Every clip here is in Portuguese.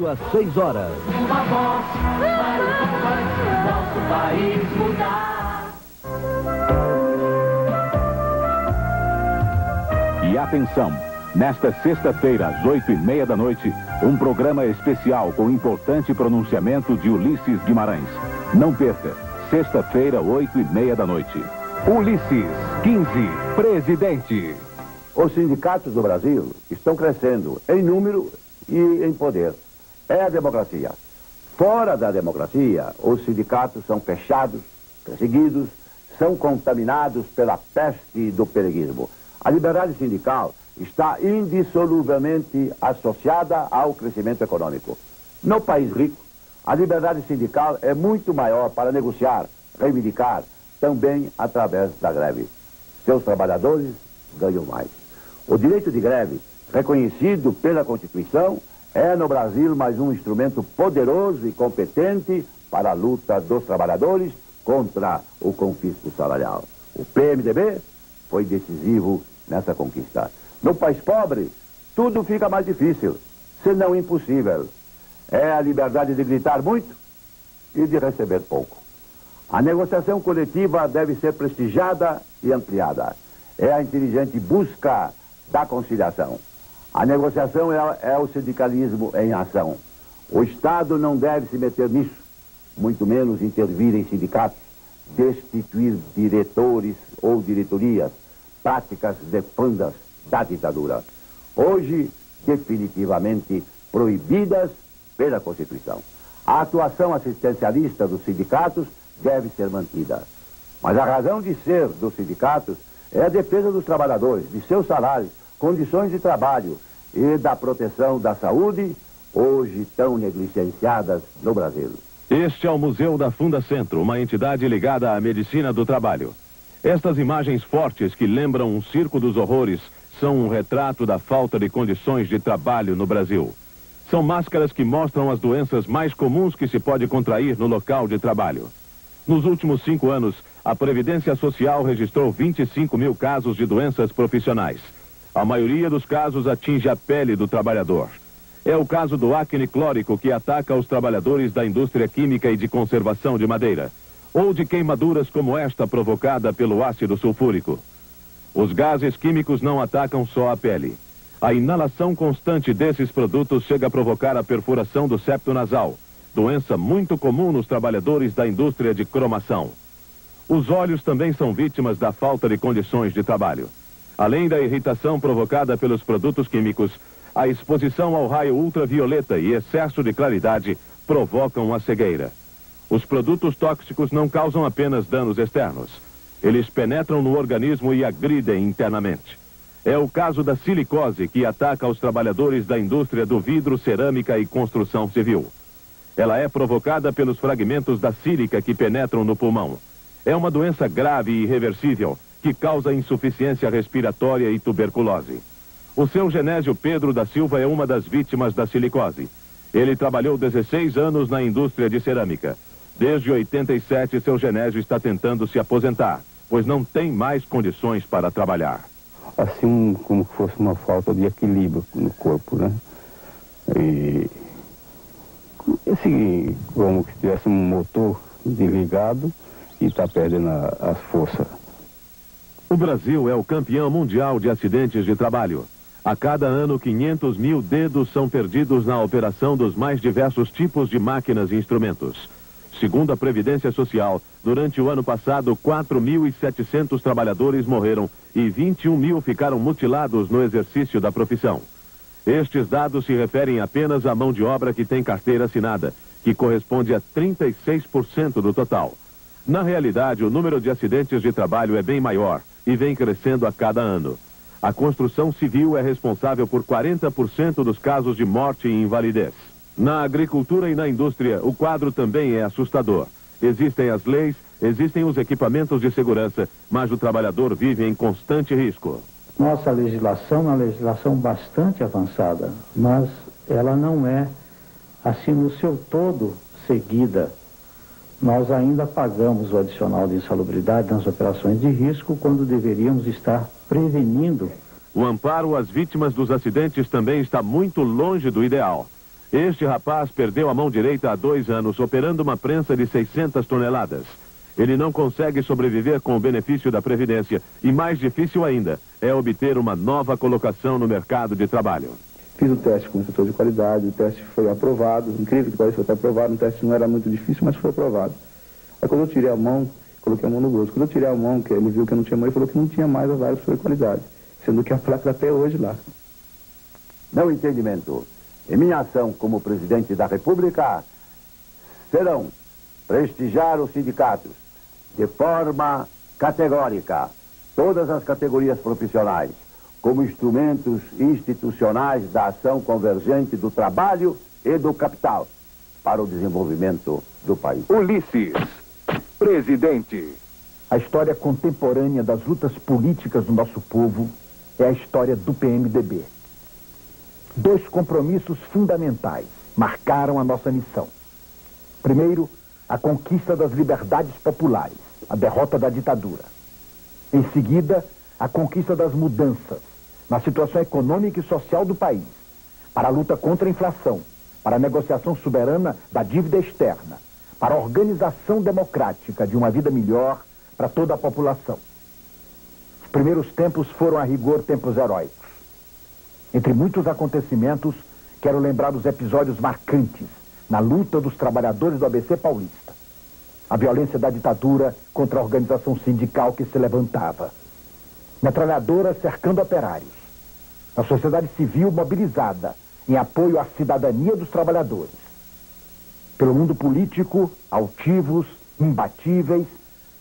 Às 6 horas. Uma voz para o combate, nosso país mudar. E atenção, nesta sexta-feira, às 8h30 da noite, um programa especial com importante pronunciamento de Ulisses Guimarães. Não perca, sexta-feira, 8h30 da noite. Ulisses, 15, presidente. Os sindicatos do Brasil estão crescendo em número e em poder. É a democracia. Fora da democracia, os sindicatos são fechados, perseguidos, são contaminados pela peste do pereguismo. A liberdade sindical está indissoluvelmente associada ao crescimento econômico. No país rico, a liberdade sindical é muito maior para negociar, reivindicar, também através da greve. Seus trabalhadores ganham mais. O direito de greve, reconhecido pela Constituição, é no Brasil mais um instrumento poderoso e competente para a luta dos trabalhadores contra o confisco salarial. O PMDB foi decisivo nessa conquista. No país pobre, tudo fica mais difícil, se não impossível. É a liberdade de gritar muito e de receber pouco. A negociação coletiva deve ser prestigiada e ampliada. É a inteligente busca da conciliação. A negociação é o sindicalismo em ação. O Estado não deve se meter nisso, muito menos intervir em sindicatos, destituir diretores ou diretorias, práticas defundas da ditadura. Hoje, definitivamente proibidas pela Constituição. A atuação assistencialista dos sindicatos deve ser mantida. Mas a razão de ser dos sindicatos é a defesa dos trabalhadores, de seus salários, condições de trabalho e da proteção da saúde, hoje tão negligenciadas no Brasil. Este é o Museu da Fundacentro, uma entidade ligada à medicina do trabalho. Estas imagens fortes que lembram um circo dos horrores são um retrato da falta de condições de trabalho no Brasil. São máscaras que mostram as doenças mais comuns que se pode contrair no local de trabalho. Nos últimos 5 anos, a Previdência Social registrou 25 mil casos de doenças profissionais. A maioria dos casos atinge a pele do trabalhador. É o caso do acne clórico, que ataca os trabalhadores da indústria química e de conservação de madeira, ou de queimaduras como esta provocada pelo ácido sulfúrico. Os gases químicos não atacam só a pele. A inalação constante desses produtos chega a provocar a perfuração do septo nasal, doença muito comum nos trabalhadores da indústria de cromação. Os olhos também são vítimas da falta de condições de trabalho. Além da irritação provocada pelos produtos químicos, a exposição ao raio ultravioleta e excesso de claridade provocam a cegueira. Os produtos tóxicos não causam apenas danos externos. Eles penetram no organismo e agridem internamente. É o caso da silicose, que ataca os trabalhadores da indústria do vidro, cerâmica e construção civil. Ela é provocada pelos fragmentos da sílica que penetram no pulmão. É uma doença grave e irreversível, que causa insuficiência respiratória e tuberculose. O seu Genésio Pedro da Silva é uma das vítimas da silicose. Ele trabalhou 16 anos na indústria de cerâmica. Desde 87, seu Genésio está tentando se aposentar, pois não tem mais condições para trabalhar. Assim como se fosse uma falta de equilíbrio no corpo, né? E como se tivesse um motor desligado e está perdendo as forças. O Brasil é o campeão mundial de acidentes de trabalho. A cada ano, 500 mil dedos são perdidos na operação dos mais diversos tipos de máquinas e instrumentos. Segundo a Previdência Social, durante o ano passado, 4.700 trabalhadores morreram e 21 mil ficaram mutilados no exercício da profissão. Estes dados se referem apenas à mão de obra que tem carteira assinada, que corresponde a 36% do total. Na realidade, o número de acidentes de trabalho é bem maior e vem crescendo a cada ano. A construção civil é responsável por 40% dos casos de morte e invalidez. Na agricultura e na indústria, o quadro também é assustador. Existem as leis, existem os equipamentos de segurança, mas o trabalhador vive em constante risco. Nossa legislação é uma legislação bastante avançada, mas ela não é, assim, no seu todo, seguida. Nós ainda pagamos o adicional de insalubridade nas operações de risco, quando deveríamos estar prevenindo. O amparo às vítimas dos acidentes também está muito longe do ideal. Este rapaz perdeu a mão direita há 2 anos, operando uma prensa de 600 toneladas. Ele não consegue sobreviver com o benefício da Previdência e, mais difícil ainda, é obter uma nova colocação no mercado de trabalho. Fiz o teste com o instrutor de qualidade, o teste foi aprovado, incrível que pareça, foi aprovado, o teste não era muito difícil, mas foi aprovado. Aí quando eu tirei a mão, coloquei a mão no bolso, quando eu tirei a mão, que ele viu que eu não tinha mão, ele falou que não tinha mais as áreas de qualidade, sendo que a placa até hoje lá. Meu entendimento e minha ação como presidente da República serão prestigiar os sindicatos de forma categórica, todas as categorias profissionais, como instrumentos institucionais da ação convergente do trabalho e do capital para o desenvolvimento do país. Ulisses, presidente. A história contemporânea das lutas políticas do nosso povo é a história do PMDB. 2 compromissos fundamentais marcaram a nossa missão. Primeiro, a conquista das liberdades populares, a derrota da ditadura. Em seguida, a conquista das mudanças na situação econômica e social do país, para a luta contra a inflação, para a negociação soberana da dívida externa, para a organização democrática de uma vida melhor para toda a população. Os primeiros tempos foram, a rigor, tempos heróicos. Entre muitos acontecimentos, quero lembrar os episódios marcantes na luta dos trabalhadores do ABC paulista. A violência da ditadura contra a organização sindical que se levantava. Metralhadoras cercando operários. A sociedade civil mobilizada em apoio à cidadania dos trabalhadores. Pelo mundo político, altivos, imbatíveis,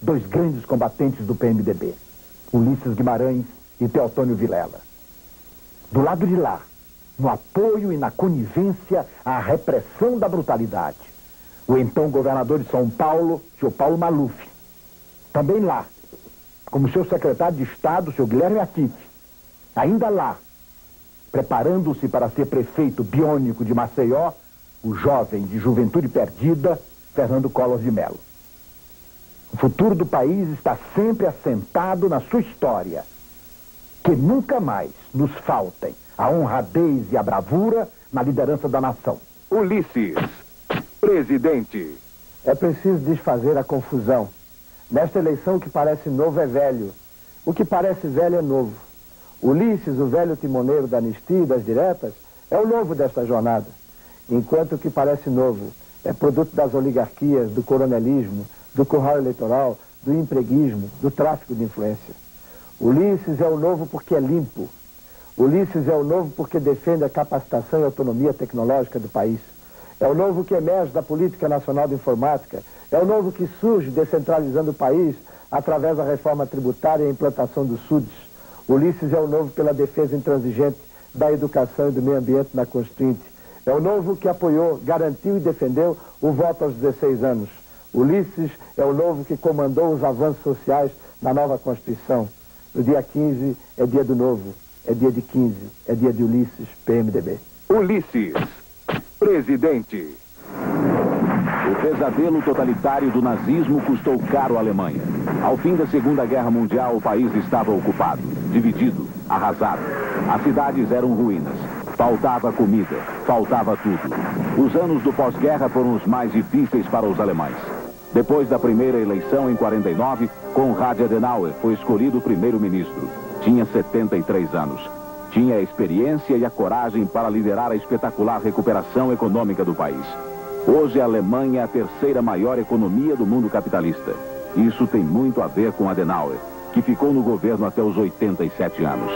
2 grandes combatentes do PMDB, Ulisses Guimarães e Teotônio Vilela. Do lado de lá, no apoio e na conivência à repressão da brutalidade, o então governador de São Paulo, senhor Paulo Maluf. Também lá, como seu secretário de Estado, senhor Guilherme Atite. Ainda lá, preparando-se para ser prefeito biônico de Maceió, o jovem de juventude perdida, Fernando Collor de Mello. O futuro do país está sempre assentado na sua história. Que nunca mais nos faltem a honradez e a bravura na liderança da nação. Ulisses, presidente. É preciso desfazer a confusão. Nesta eleição, o que parece novo é velho. O que parece velho é novo. Ulisses, o velho timoneiro da anistia e das diretas, é o novo desta jornada. Enquanto o que parece novo é produto das oligarquias, do coronelismo, do curral eleitoral, do empreguismo, do tráfico de influência. Ulisses é o novo porque é limpo. Ulisses é o novo porque defende a capacitação e autonomia tecnológica do país. É o novo que emerge da Política Nacional de Informática. É o novo que surge descentralizando o país através da reforma tributária e a implantação dos SUDs. Ulisses é o novo pela defesa intransigente da educação e do meio ambiente na Constituinte. É o novo que apoiou, garantiu e defendeu o voto aos 16 anos. Ulisses é o novo que comandou os avanços sociais na nova Constituição. No dia 15 é dia do novo, é dia de 15, é dia de Ulisses, PMDB. Ulisses, presidente. O pesadelo totalitário do nazismo custou caro à Alemanha. Ao fim da Segunda Guerra Mundial, o país estava ocupado, dividido, arrasado. As cidades eram ruínas. Faltava comida, faltava tudo. Os anos do pós-guerra foram os mais difíceis para os alemães. Depois da primeira eleição, em 49, Konrad Adenauer foi escolhido primeiro-ministro. Tinha 73 anos. Tinha a experiência e a coragem para liderar a espetacular recuperação econômica do país. Hoje a Alemanha é a 3ª maior economia do mundo capitalista. Isso tem muito a ver com Adenauer, que ficou no governo até os 87 anos.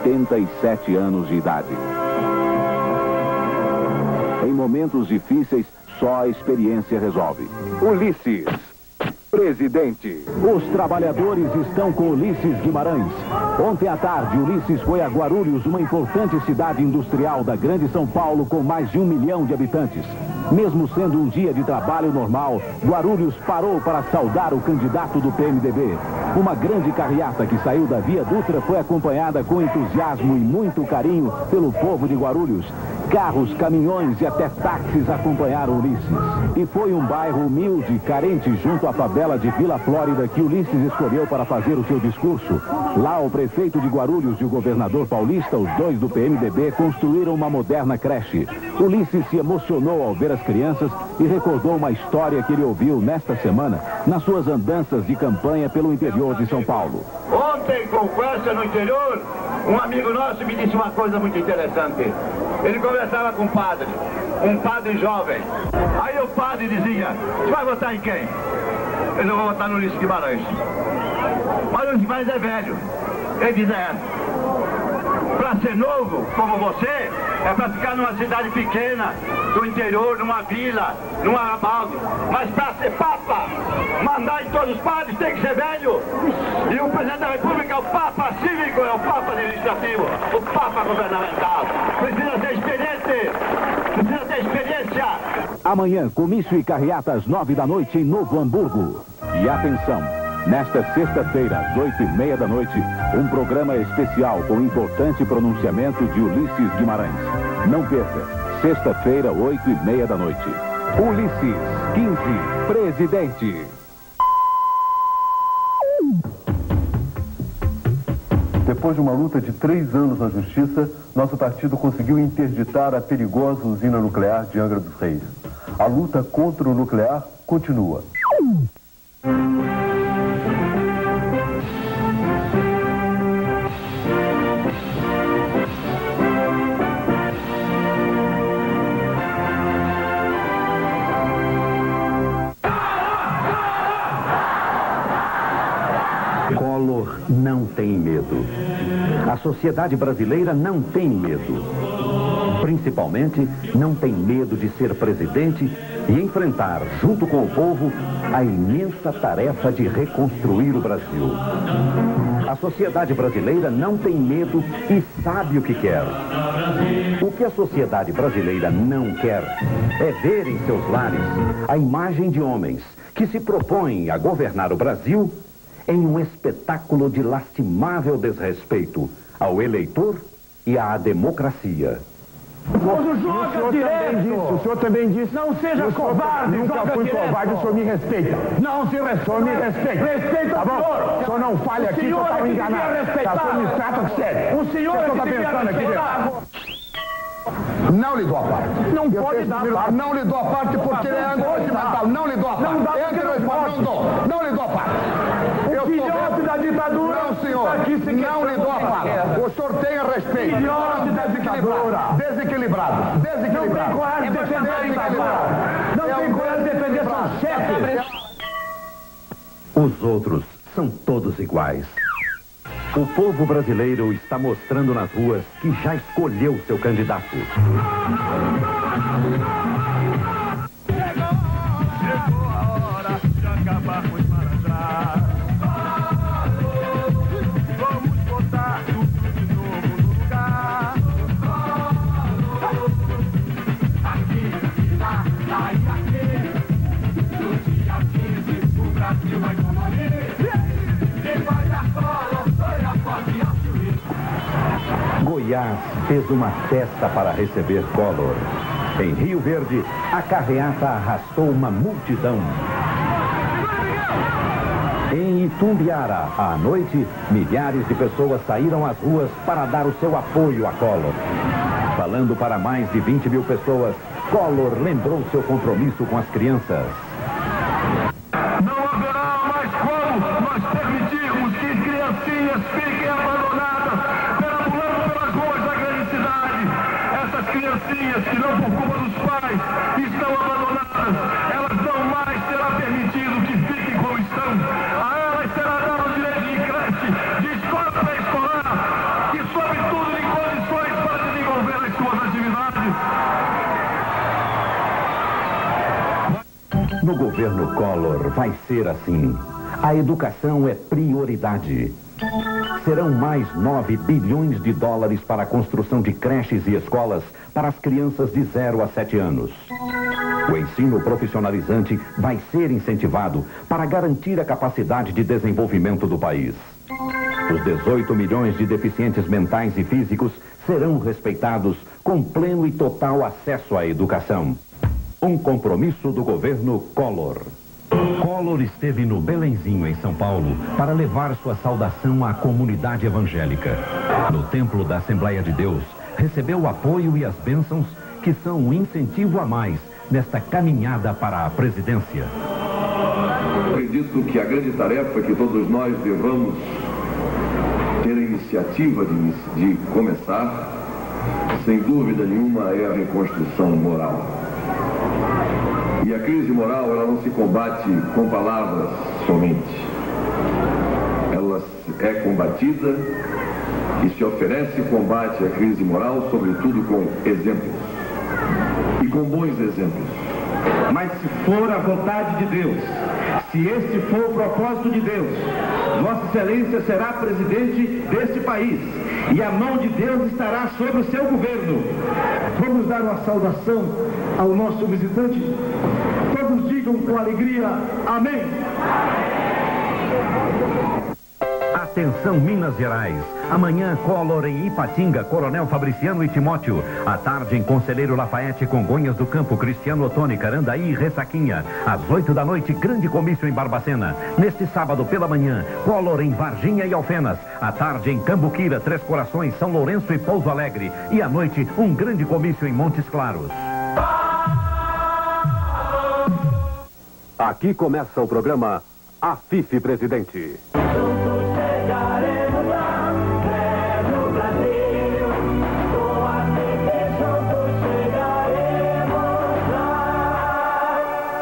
87 anos de idade. Em momentos difíceis, só a experiência resolve. Ulisses, presidente. Os trabalhadores estão com Ulisses Guimarães. Ontem à tarde, Ulisses foi a Guarulhos, uma importante cidade industrial da Grande São Paulo com mais de 1 milhão de habitantes. Mesmo sendo um dia de trabalho normal, Guarulhos parou para saudar o candidato do PMDB. Uma grande carreata que saiu da Via Dutra foi acompanhada com entusiasmo e muito carinho pelo povo de Guarulhos, Carros, caminhões e até táxis acompanharam Ulisses. E foi um bairro humilde e carente junto à favela de Vila Flórida que Ulisses escolheu para fazer o seu discurso. Lá, o prefeito de Guarulhos e o governador paulista, os dois do PMDB, construíram uma moderna creche. Ulisses se emocionou ao ver as crianças e recordou uma história que ele ouviu nesta semana nas suas andanças de campanha pelo interior de São Paulo. Ontem, com festa no interior, um amigo nosso me disse uma coisa muito interessante. Ele conversava com um padre jovem. Aí o padre dizia: "Você vai votar em quem?" Ele: "Eu vou votar no Ulisses Guimarães." Mas o Ulisses Guimarães é velho. Ele diz: "Para ser novo, como você, é para ficar numa cidade pequena, do interior, numa vila, num arrabalde. Mas para ser papa, mandar em todos os padres, tem que ser velho. E o presidente da República é o papa cívico, é o papa administrativo, o papa governamental. Precisa ser experiente, precisa ter experiência." Amanhã, comício e carreata às 9 da noite em Novo Hamburgo. E atenção, nesta sexta-feira, às 8h30 da noite, um programa especial com importante pronunciamento de Ulisses Guimarães. Não perca, sexta-feira, 8h30 da noite. Ulisses, 15, presidente. Depois de uma luta de 3 anos na justiça, nosso partido conseguiu interditar a perigosa usina nuclear de Angra dos Reis. A luta contra o nuclear continua. Collor não tem medo. A sociedade brasileira não tem medo. Principalmente, não tem medo de ser presidente e enfrentar, junto com o povo, a imensa tarefa de reconstruir o Brasil. A sociedade brasileira não tem medo e sabe o que quer. O que a sociedade brasileira não quer é ver em seus lares a imagem de homens que se propõem a governar o Brasil em um espetáculo de lastimável desrespeito ao eleitor e à democracia. O senhor também disse. Não seja covarde. Nunca fui covarde, o senhor me respeita. Não se respeita. O senhor me respeita. Respeita, tá bom? O senhor não fale aqui que eu estava enganado. Tá, o senhor me trata sério. O senhor está pensando aqui. Não lhe dou a parte. Não pode dar a parte. Não lhe dou a parte porque ele é anti-ocidental. Não lhe dou a parte. Não lhe dou a parte. O filhote da ditadura. Não, senhor. Não lhe dou a parte. O senhor tenha respeito. Filhote da ditadura. Desequilibrado. Não tem coragem de defender a ditadura. Não tem coragem de defender seu chefe. Os outros são todos iguais. O povo brasileiro está mostrando nas ruas que já escolheu seu candidato. Chegou a hora de acabarmos Marajá. Vamos botar tudo de novo no lugar. Aqui, lá e aqui. No dia 15, o Brasil vai colorir. Quem vai dar cola? Goiás fez uma festa para receber Collor. Em Rio Verde, a carreata arrastou uma multidão. Em Itumbiara, à noite, milhares de pessoas saíram às ruas para dar o seu apoio a Collor. Falando para mais de 20 mil pessoas, Collor lembrou seu compromisso com as crianças. Não haverá mais como nós permitirmos que criancinhas fiquem abandonadas perambulando pelas ruas da grande cidade. Essas criancinhas que não por culpa dos pais estão abandonadas, elas não mais será permitido que fiquem como estão. A elas será dado o direito de creche, de escola pré-escolar e, sobretudo, em condições para desenvolver as suas atividades. No governo Collor vai ser assim. A educação é prioridade. Serão mais 9 bilhões de dólares para a construção de creches e escolas para as crianças de 0 a 7 anos. O ensino profissionalizante vai ser incentivado para garantir a capacidade de desenvolvimento do país. Os 18 milhões de deficientes mentais e físicos serão respeitados com pleno e total acesso à educação. Um compromisso do governo Collor. Collor esteve no Belenzinho, em São Paulo, para levar sua saudação à comunidade evangélica. No Templo da Assembleia de Deus, recebeu o apoio e as bênçãos que são um incentivo a mais nesta caminhada para a presidência. Acredito que a grande tarefa que todos nós devamos ter a iniciativa de começar, sem dúvida nenhuma, é a reconstrução moral. E a crise moral, ela não se combate com palavras somente. Ela é combatida e se oferece combate à crise moral, sobretudo com exemplos. E com bons exemplos. Mas se for a vontade de Deus, se este for o propósito de Deus, Vossa Excelência será presidente deste país e a mão de Deus estará sobre o seu governo. Vamos dar uma saudação ao nosso visitante? Todos digam com alegria, amém. Atenção, Minas Gerais. Amanhã, Collor em Ipatinga, Coronel Fabriciano e Timóteo. À tarde, em Conselheiro Lafayette, Congonhas do Campo, Cristiano Ottoni, Carandaí e Ressaquinha. Às 8 da noite, grande comício em Barbacena. Neste sábado, pela manhã, Collor em Varginha e Alfenas. À tarde, em Cambuquira, Três Corações, São Lourenço e Pouso Alegre. E à noite, um grande comício em Montes Claros. Aqui começa o programa Afife Presidente.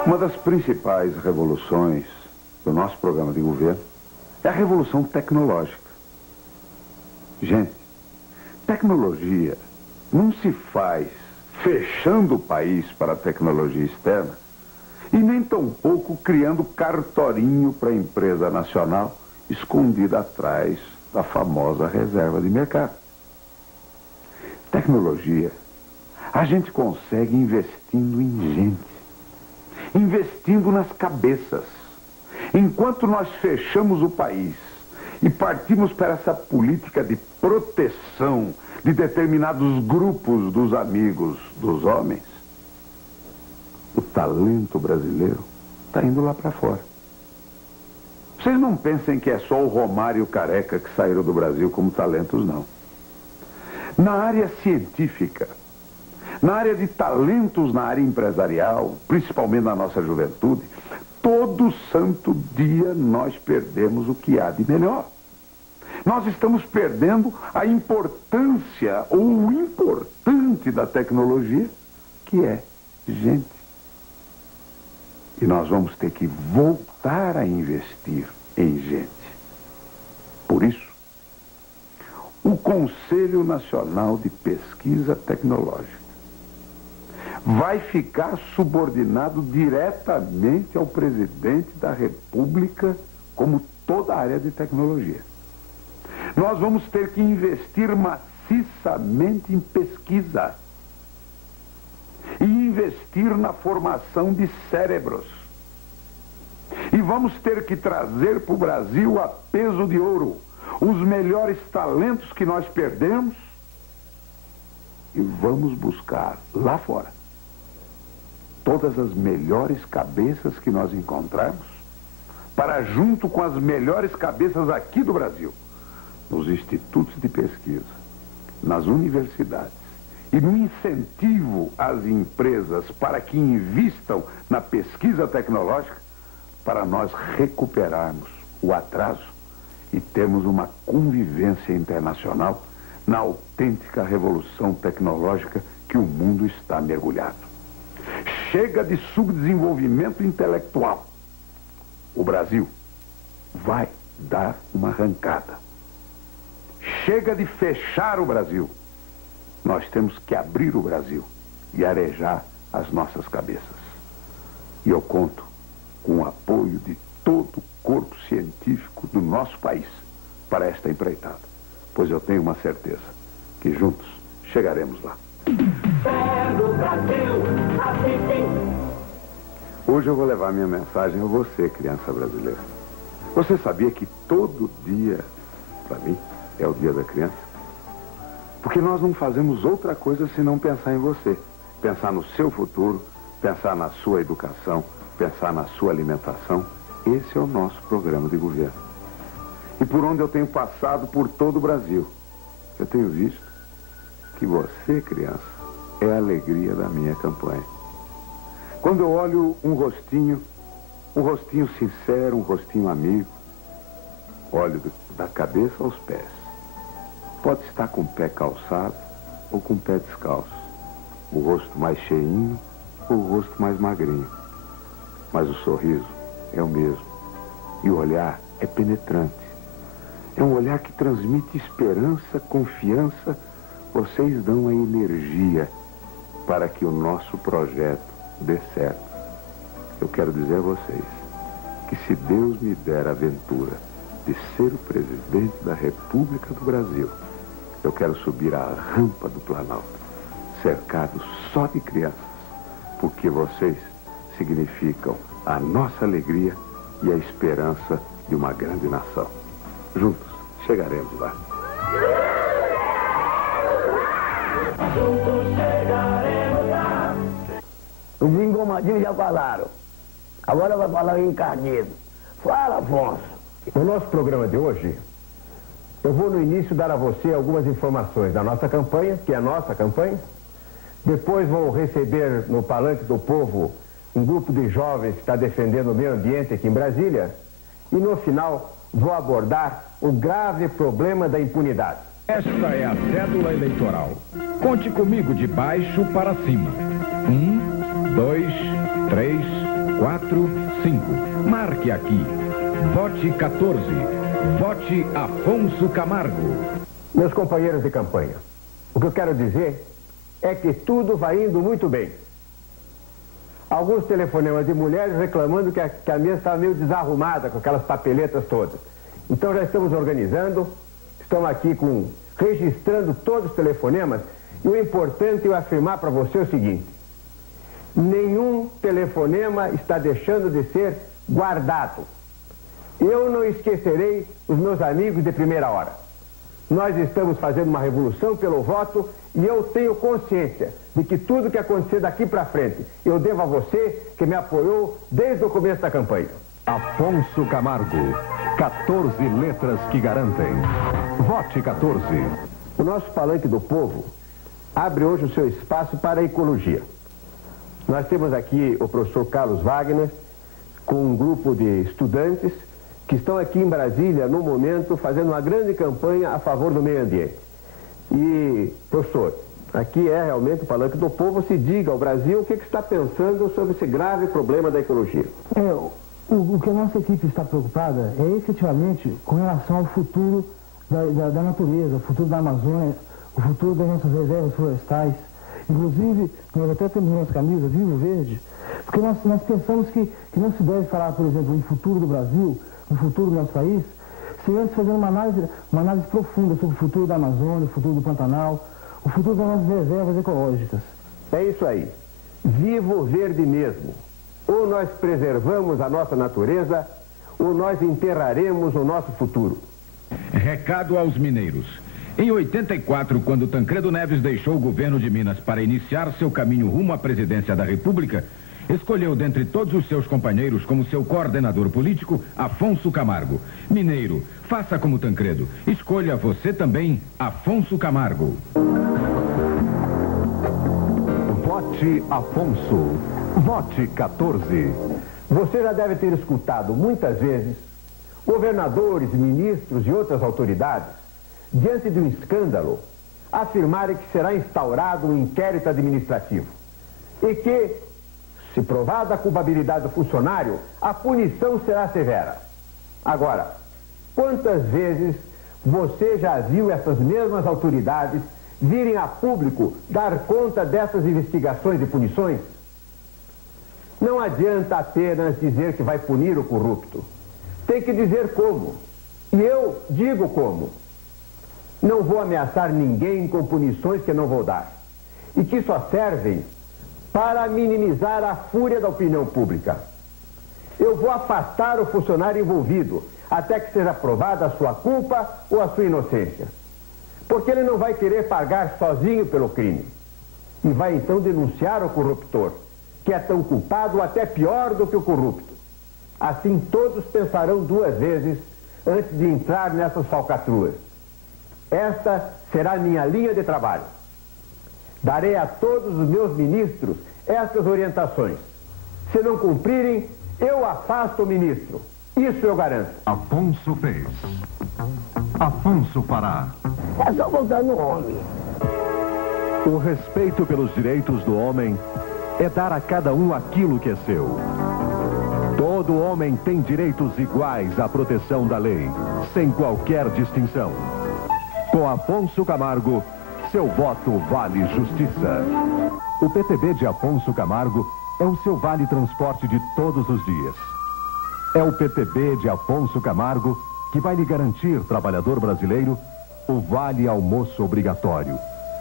Uma das principais revoluções do nosso programa de governo é a revolução tecnológica. Gente, tecnologia não se faz fechando o país para a tecnologia externa e nem tampouco criando cartorinho para a empresa nacional escondida atrás da famosa reserva de mercado. Tecnologia a gente consegue investindo em gente. Investindo nas cabeças. Enquanto nós fechamos o país e partimos para essa política de proteção de determinados grupos dos amigos dos homens, o talento brasileiro está indo lá para fora. Vocês não pensem que é só o Romário e o Careca que saíram do Brasil como talentos, não. Na área científica, na área de talentos, na área empresarial, principalmente na nossa juventude, todo santo dia nós perdemos o que há de melhor. Nós estamos perdendo a importância ou o importante da tecnologia, que é gente. E nós vamos ter que voltar a investir em gente. Por isso, o Conselho Nacional de Pesquisa Tecnológica vai ficar subordinado diretamente ao presidente da República, como toda a área de tecnologia. Nós vamos ter que investir maciçamente em pesquisa e investir na formação de cérebros. E vamos ter que trazer para o Brasil a peso de ouro os melhores talentos que nós perdemos e vamos buscar lá fora todas as melhores cabeças que nós encontrarmos para, junto com as melhores cabeças aqui do Brasil, nos institutos de pesquisa, nas universidades e no incentivo às empresas para que invistam na pesquisa tecnológica, para nós recuperarmos o atraso e termos uma convivência internacional na autêntica revolução tecnológica que o mundo está mergulhado. Chega de subdesenvolvimento intelectual. O Brasil vai dar uma arrancada. Chega de fechar o Brasil. Nós temos que abrir o Brasil e arejar as nossas cabeças. E eu conto com o apoio de todo o corpo científico do nosso país para esta empreitada, pois eu tenho uma certeza que juntos chegaremos lá. Hoje eu vou levar minha mensagem a você, criança brasileira. Você sabia que todo dia, para mim, é o dia da criança? Porque nós não fazemos outra coisa senão pensar em você. Pensar no seu futuro, pensar na sua educação, pensar na sua alimentação. Esse é o nosso programa de governo. E por onde eu tenho passado por todo o Brasil, eu tenho visto que você, criança, é a alegria da minha campanha. Quando eu olho um rostinho sincero, um rostinho amigo, olho da cabeça aos pés. Pode estar com o pé calçado ou com o pé descalço. O rosto mais cheinho ou o rosto mais magrinho. Mas o sorriso é o mesmo. E o olhar é penetrante. É um olhar que transmite esperança, confiança. Vocês dão a energia para que o nosso projeto dê certo. Eu quero dizer a vocês que se Deus me der a aventura de ser o presidente da República do Brasil, eu quero subir a rampa do Planalto, cercado só de crianças, porque vocês significam a nossa alegria e a esperança de uma grande nação. Juntos chegaremos lá. Juntos chegaremos lá. Os engomadinhos já falaram. Agora vai falar o encardido. Fala, Afonso. No nosso programa de hoje, eu vou no início dar a você algumas informações da nossa campanha, que é a nossa campanha. Depois vou receber no Palanque do Povo um grupo de jovens que está defendendo o meio ambiente aqui em Brasília. E no final vou abordar o grave problema da impunidade. Esta é a cédula eleitoral. Conte comigo de baixo para cima. 1, 2, 3, 4, 5. Marque aqui. Vote 14. Vote Afonso Camargo. Meus companheiros de campanha, o que eu quero dizer é que tudo vai indo muito bem. Alguns telefonemas de mulheres reclamando que a mesa estava meio desarrumada com aquelas papeletas todas. Então já estamos organizando, estamos aqui registrando todos os telefonemas. E o importante é eu afirmar para você o seguinte: nenhum telefonema está deixando de ser guardado. Eu não esquecerei os meus amigos de primeira hora. Nós estamos fazendo uma revolução pelo voto e eu tenho consciência de que tudo que acontecer daqui para frente, eu devo a você que me apoiou desde o começo da campanha. Afonso Camargo, 14 letras que garantem. Vote 14. O nosso Palanque do Povo abre hoje o seu espaço para a ecologia. Nós temos aqui o professor Carlos Wagner com um grupo de estudantes que estão aqui em Brasília, no momento, fazendo uma grande campanha a favor do meio ambiente. E, professor, aqui é realmente o Palanque do Povo. Se diga ao Brasil o que está pensando sobre esse grave problema da ecologia. O que a nossa equipe está preocupada é efetivamente com relação ao futuro da natureza, o futuro da Amazônia, o futuro das nossas reservas florestais. Inclusive, nós até temos nossa camisa Vivo Verde, porque nós pensamos que não se deve falar, por exemplo, em futuro do Brasil, no futuro do nosso país, sem antes fazer uma análise profunda sobre o futuro da Amazônia, o futuro do Pantanal, o futuro das nossas reservas ecológicas. É isso aí. Vivo Verde mesmo. Ou nós preservamos a nossa natureza, ou nós enterraremos o nosso futuro. Recado aos mineiros. Em 84, quando Tancredo Neves deixou o governo de Minas para iniciar seu caminho rumo à presidência da República, escolheu dentre todos os seus companheiros como seu coordenador político Afonso Camargo. Mineiro, faça como Tancredo. Escolha você também Afonso Camargo. Vote Afonso. Vote 14. Você já deve ter escutado muitas vezes governadores, ministros e outras autoridades, diante de um escândalo, afirmarem que será instaurado um inquérito administrativo e que, se provada a culpabilidade do funcionário, a punição será severa. Agora, quantas vezes você já viu essas mesmas autoridades virem a público dar conta dessas investigações e punições? Não adianta apenas dizer que vai punir o corrupto. Tem que dizer como. E eu digo como. Não vou ameaçar ninguém com punições que não vou dar. E que só servem para minimizar a fúria da opinião pública. Eu vou afastar o funcionário envolvido até que seja provada a sua culpa ou a sua inocência. Porque ele não vai querer pagar sozinho pelo crime. E vai então denunciar o corruptor, que é tão culpado ou até pior do que o corrupto. Assim todos pensarão duas vezes antes de entrar nessas falcatruas. Esta será a minha linha de trabalho. Darei a todos os meus ministros estas orientações. Se não cumprirem, eu afasto o ministro. Isso eu garanto. Afonso fez. Afonso fará. É só votar no homem. O respeito pelos direitos do homem é dar a cada um aquilo que é seu. Todo homem tem direitos iguais à proteção da lei, sem qualquer distinção. Com Afonso Camargo, seu voto vale justiça. O PTB de Afonso Camargo é o seu vale transporte de todos os dias. É o PTB de Afonso Camargo que vai lhe garantir, trabalhador brasileiro, o vale almoço obrigatório,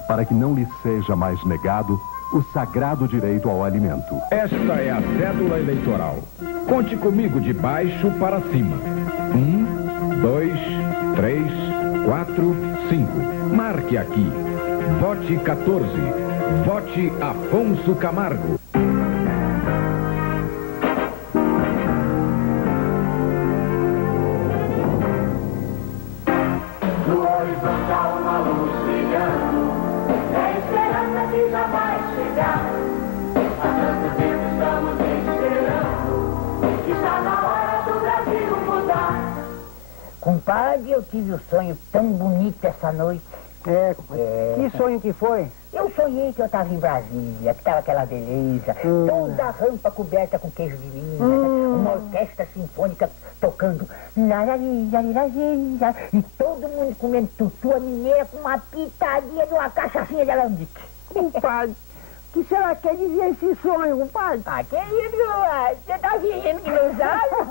para que não lhe seja mais negado o sagrado direito ao alimento. Esta é a cédula eleitoral. Conte comigo de baixo para cima. 1, 2, 3, 4, 5. Marque aqui. Vote 14. Vote Afonso Camargo. No horizonte há uma luz brilhando, é a esperança que já vai chegar. Há tanto tempo estamos esperando, está na hora do Brasil mudar. Compadre, eu tive um sonho tão bonito essa noite. Compadre. Que sonho que foi? Eu sonhei que eu estava em Brasília, que estava aquela beleza, toda a rampa coberta com queijo de Minas, uma orquestra sinfônica tocando e todo mundo comendo tutua mineira com uma pitadinha de uma cachaçinha de alambique. Compadre, o que será que quer dizer esse sonho, compadre? Ah, que isso, compadre? Você tá fingindo que não sabe?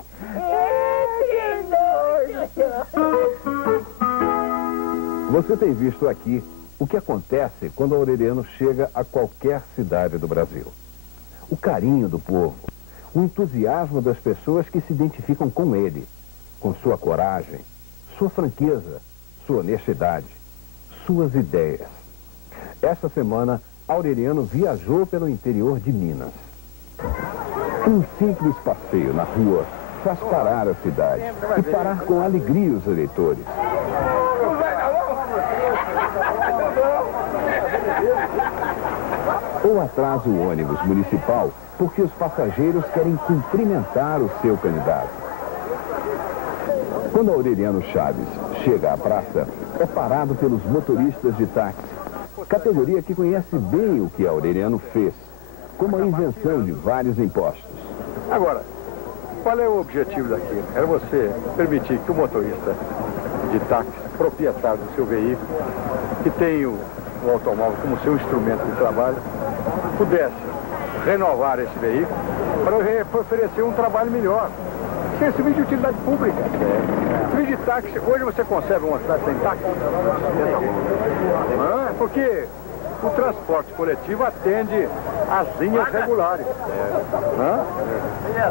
Você tem visto aqui o que acontece quando Aureliano chega a qualquer cidade do Brasil. O carinho do povo, o entusiasmo das pessoas que se identificam com ele, com sua coragem, sua franqueza, sua honestidade, suas ideias. Essa semana, Aureliano viajou pelo interior de Minas. Um simples passeio na rua faz parar a cidade e parar com alegria os eleitores. Ou atrasa o ônibus municipal porque os passageiros querem cumprimentar o seu candidato. Quando Aureliano Chaves chega à praça, é parado pelos motoristas de táxi, categoria que conhece bem o que Aureliano fez, como a isenção de vários impostos. Agora, qual é o objetivo daquilo? Era você permitir que o motorista de táxi, proprietário do seu veículo, que tem o automóvel como seu instrumento de trabalho, pudesse renovar esse veículo para oferecer um trabalho melhor. Sem serviço de utilidade pública. Serviço de táxi, hoje você consegue uma cidade sem táxi? Porque o transporte coletivo atende às linhas regulares.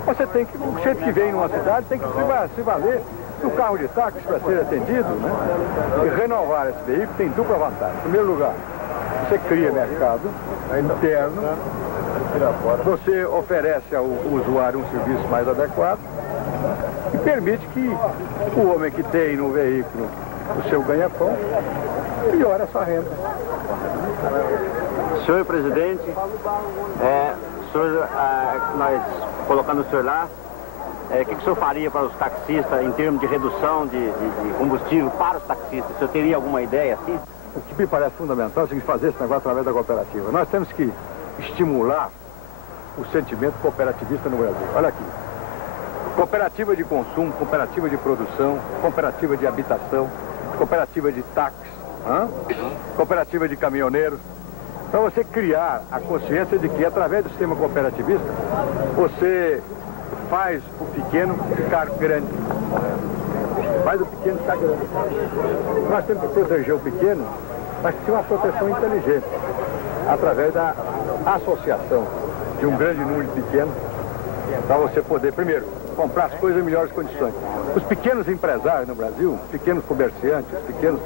Você tem que, o jeito que vem numa cidade tem que se valer do carro de táxi para ser atendido, E renovar esse veículo tem dupla vantagem. Em primeiro lugar, você cria mercado interno, você oferece ao usuário um serviço mais adequado e permite que o homem que tem no veículo o seu ganha-pão melhore a sua renda. Senhor presidente, nós colocando o senhor lá, o que o senhor faria para os taxistas em termos de redução de combustível para os taxistas? O senhor teria alguma ideia assim? O que me parece fundamental é fazer esse negócio através da cooperativa. Nós temos que estimular o sentimento cooperativista no Brasil. Olha aqui. Cooperativa de consumo, cooperativa de produção, cooperativa de habitação, cooperativa de táxi, cooperativa de caminhoneiros. Para você criar a consciência de que, através do sistema cooperativista, você faz o pequeno ficar grande. Faz o pequeno ficar grande. Nós temos que proteger o pequeno, mas tem uma proteção inteligente, através da associação de um grande número de pequenos, para você poder, primeiro, comprar as coisas em melhores condições. Os pequenos empresários no Brasil, pequenos comerciantes, pequenos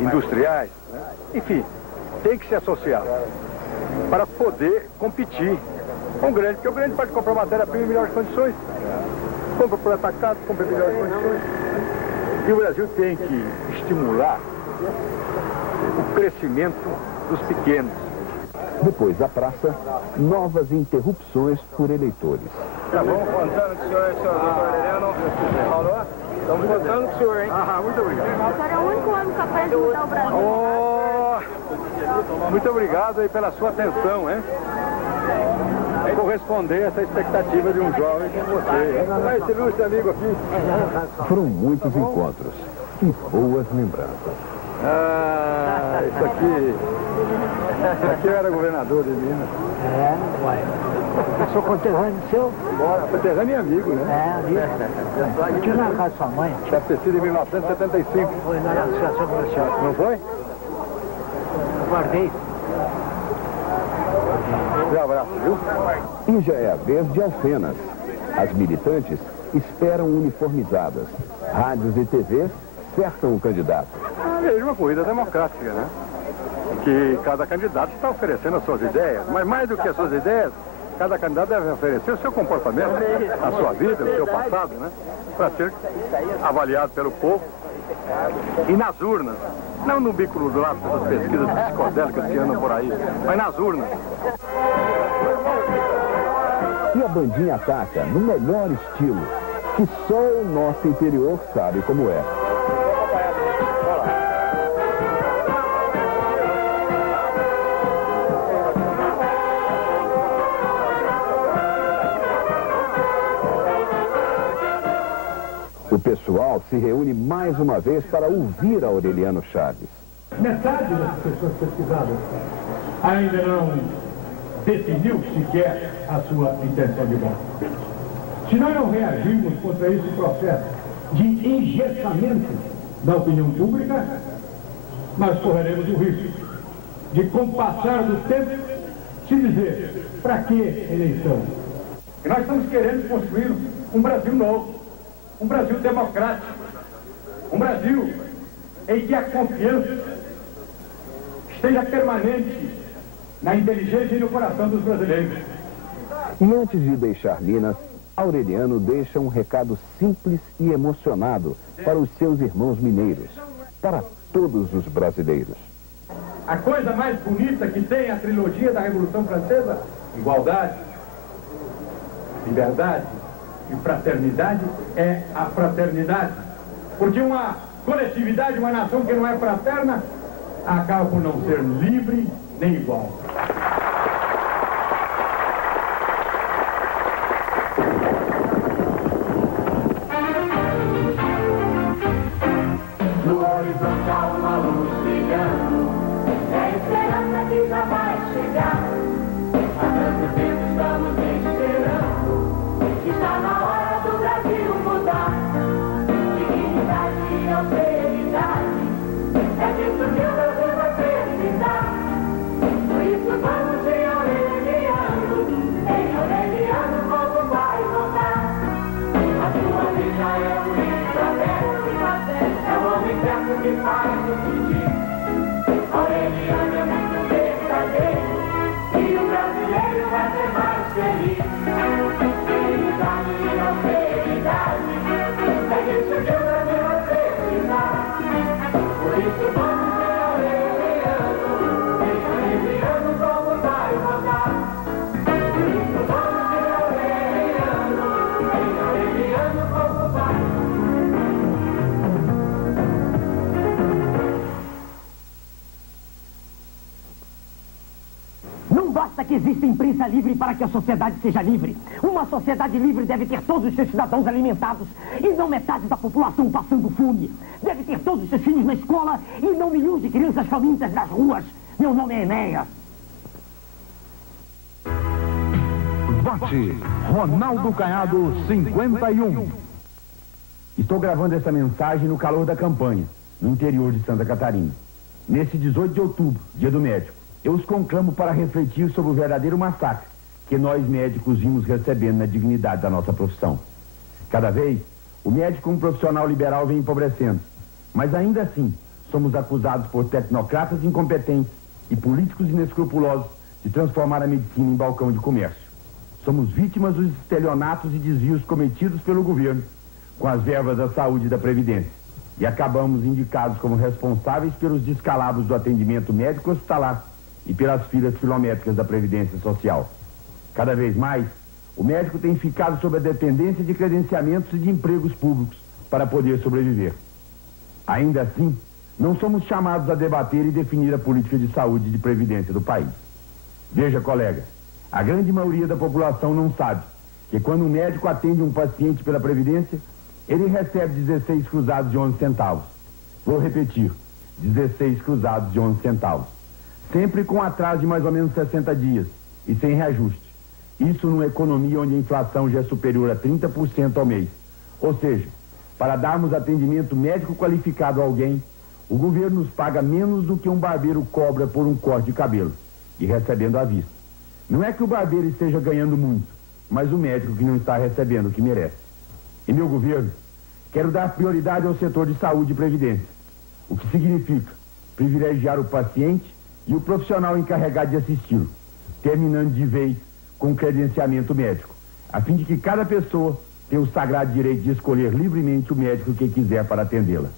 industriais, né? Enfim, tem que se associar para poder competir com o grande, porque o grande pode comprar matéria-prima em melhores condições, compra por atacado, compra em melhores condições. E o Brasil tem que estimular o crescimento dos pequenos. Depois da praça, novas interrupções por eleitores. Tá bom, contando com o senhor, doutor Heleno. Falou? Estamos contando com o senhor, hein? Muito obrigado. O senhor é o único homem capaz de mudar o Brasil. Muito obrigado aí pela sua atenção, hein? Corresponder a essa expectativa de um jovem como você. Olha esse ilustre amigo aqui. Foram muitos encontros e boas lembranças. Isso aqui eu era governador de Minas. Uai. Eu sou conterrâneo seu? Conterrâneo e amigo, né? Amigo. Eu tinha na casa de sua mãe. Deve ter sido em 1975. Foi na Associação Comercial. Não foi? Eu guardei. Um abraço, viu? E já é a vez de Alfenas. As militantes esperam uniformizadas. Rádios e TVs cercam o candidato. É uma corrida democrática, né? Que cada candidato está oferecendo as suas ideias. Mas mais do que as suas ideias, cada candidato deve oferecer o seu comportamento, a sua vida, o seu passado, né? Para ser avaliado pelo povo. E nas urnas, não no bico do lado dessas pesquisas psicodélicas que andam por aí, mas nas urnas. E a bandinha ataca no melhor estilo, que só o nosso interior sabe como é. O pessoal se reúne mais uma vez para ouvir a Aureliano Chaves. Metade das pessoas pesquisadas ainda não definiu sequer a sua intenção de voto. Se nós não reagirmos contra esse processo de engessamento da opinião pública, nós correremos o risco de, com o passar do tempo, se dizer, para que eleição? E nós estamos querendo construir um Brasil novo, um Brasil democrático, um Brasil em que a confiança esteja permanente na inteligência e no coração dos brasileiros. E antes de deixar Minas, Aureliano deixa um recado simples e emocionado para os seus irmãos mineiros, para todos os brasileiros. A coisa mais bonita que tem a trilogia da Revolução Francesa, igualdade, liberdade e fraternidade, é a fraternidade. Porque uma coletividade, uma nação que não é fraterna, acaba por não ser livre nem igual. No horizonte há uma luz brilhando, é a esperança que já vai chegar. Há tanto tempo estamos esperando, está na hora do Brasil mudar. Dignidade e austeridade, é disso que o Brasil vai precisar. Por isso vamos em Aureliano o povo vai votar. A sua vida é um livro aberto, é o homem certo que faz o pedir. Aureliano é muito verdadeiro, e o brasileiro vai ser mais feliz. Dignidade e austeridade, é disso que o Brasil vai precisar. Por isso vamos em Aureliano o povo vai votar. Por isso vamos em Aureliano o povo vai. Não basta que exista imprensa livre para que a sociedade seja livre. Uma sociedade livre deve ter todos os seus cidadãos alimentados e não metade da população passando fome. Deve ter todos os seus filhos na escola e não milhões de crianças famintas nas ruas. Meu nome é Enéas. Vote Ronaldo Caiado 51. Estou gravando essa mensagem no calor da campanha, no interior de Santa Catarina. Nesse 18 de outubro, dia do médico, eu os conclamo para refletir sobre o verdadeiro massacre que nós médicos vimos recebendo na dignidade da nossa profissão. Cada vez, o médico como profissional liberal vem empobrecendo, Mas ainda assim, somos acusados por tecnocratas incompetentes e políticos inescrupulosos de transformar a medicina em balcão de comércio. Somos vítimas dos estelionatos e desvios cometidos pelo governo com as verbas da saúde e da previdência. E acabamos indicados como responsáveis pelos descalabros do atendimento médico hospitalar e pelas filas quilométricas da Previdência Social. Cada vez mais, o médico tem ficado sob a dependência de credenciamentos e de empregos públicos para poder sobreviver. Ainda assim, não somos chamados a debater e definir a política de saúde e de previdência do país. Veja, colega, a grande maioria da população não sabe que quando um médico atende um paciente pela Previdência, ele recebe 16 cruzados de 11 centavos. Vou repetir, 16 cruzados de 11 centavos. Sempre com atraso de mais ou menos 60 dias e sem reajuste. Isso numa economia onde a inflação já é superior a 30% ao mês. Ou seja, para darmos atendimento médico qualificado a alguém, o governo nos paga menos do que um barbeiro cobra por um corte de cabelo, e recebendo à vista. Não é que o barbeiro esteja ganhando muito, mas o médico que não está recebendo o que merece. Em meu governo, quero dar prioridade ao setor de saúde e previdência, o que significa privilegiar o paciente e o profissional encarregado de assisti-lo, terminando de vez com o credenciamento médico, a fim de que cada pessoa tenha o sagrado direito de escolher livremente o médico que quiser para atendê-la.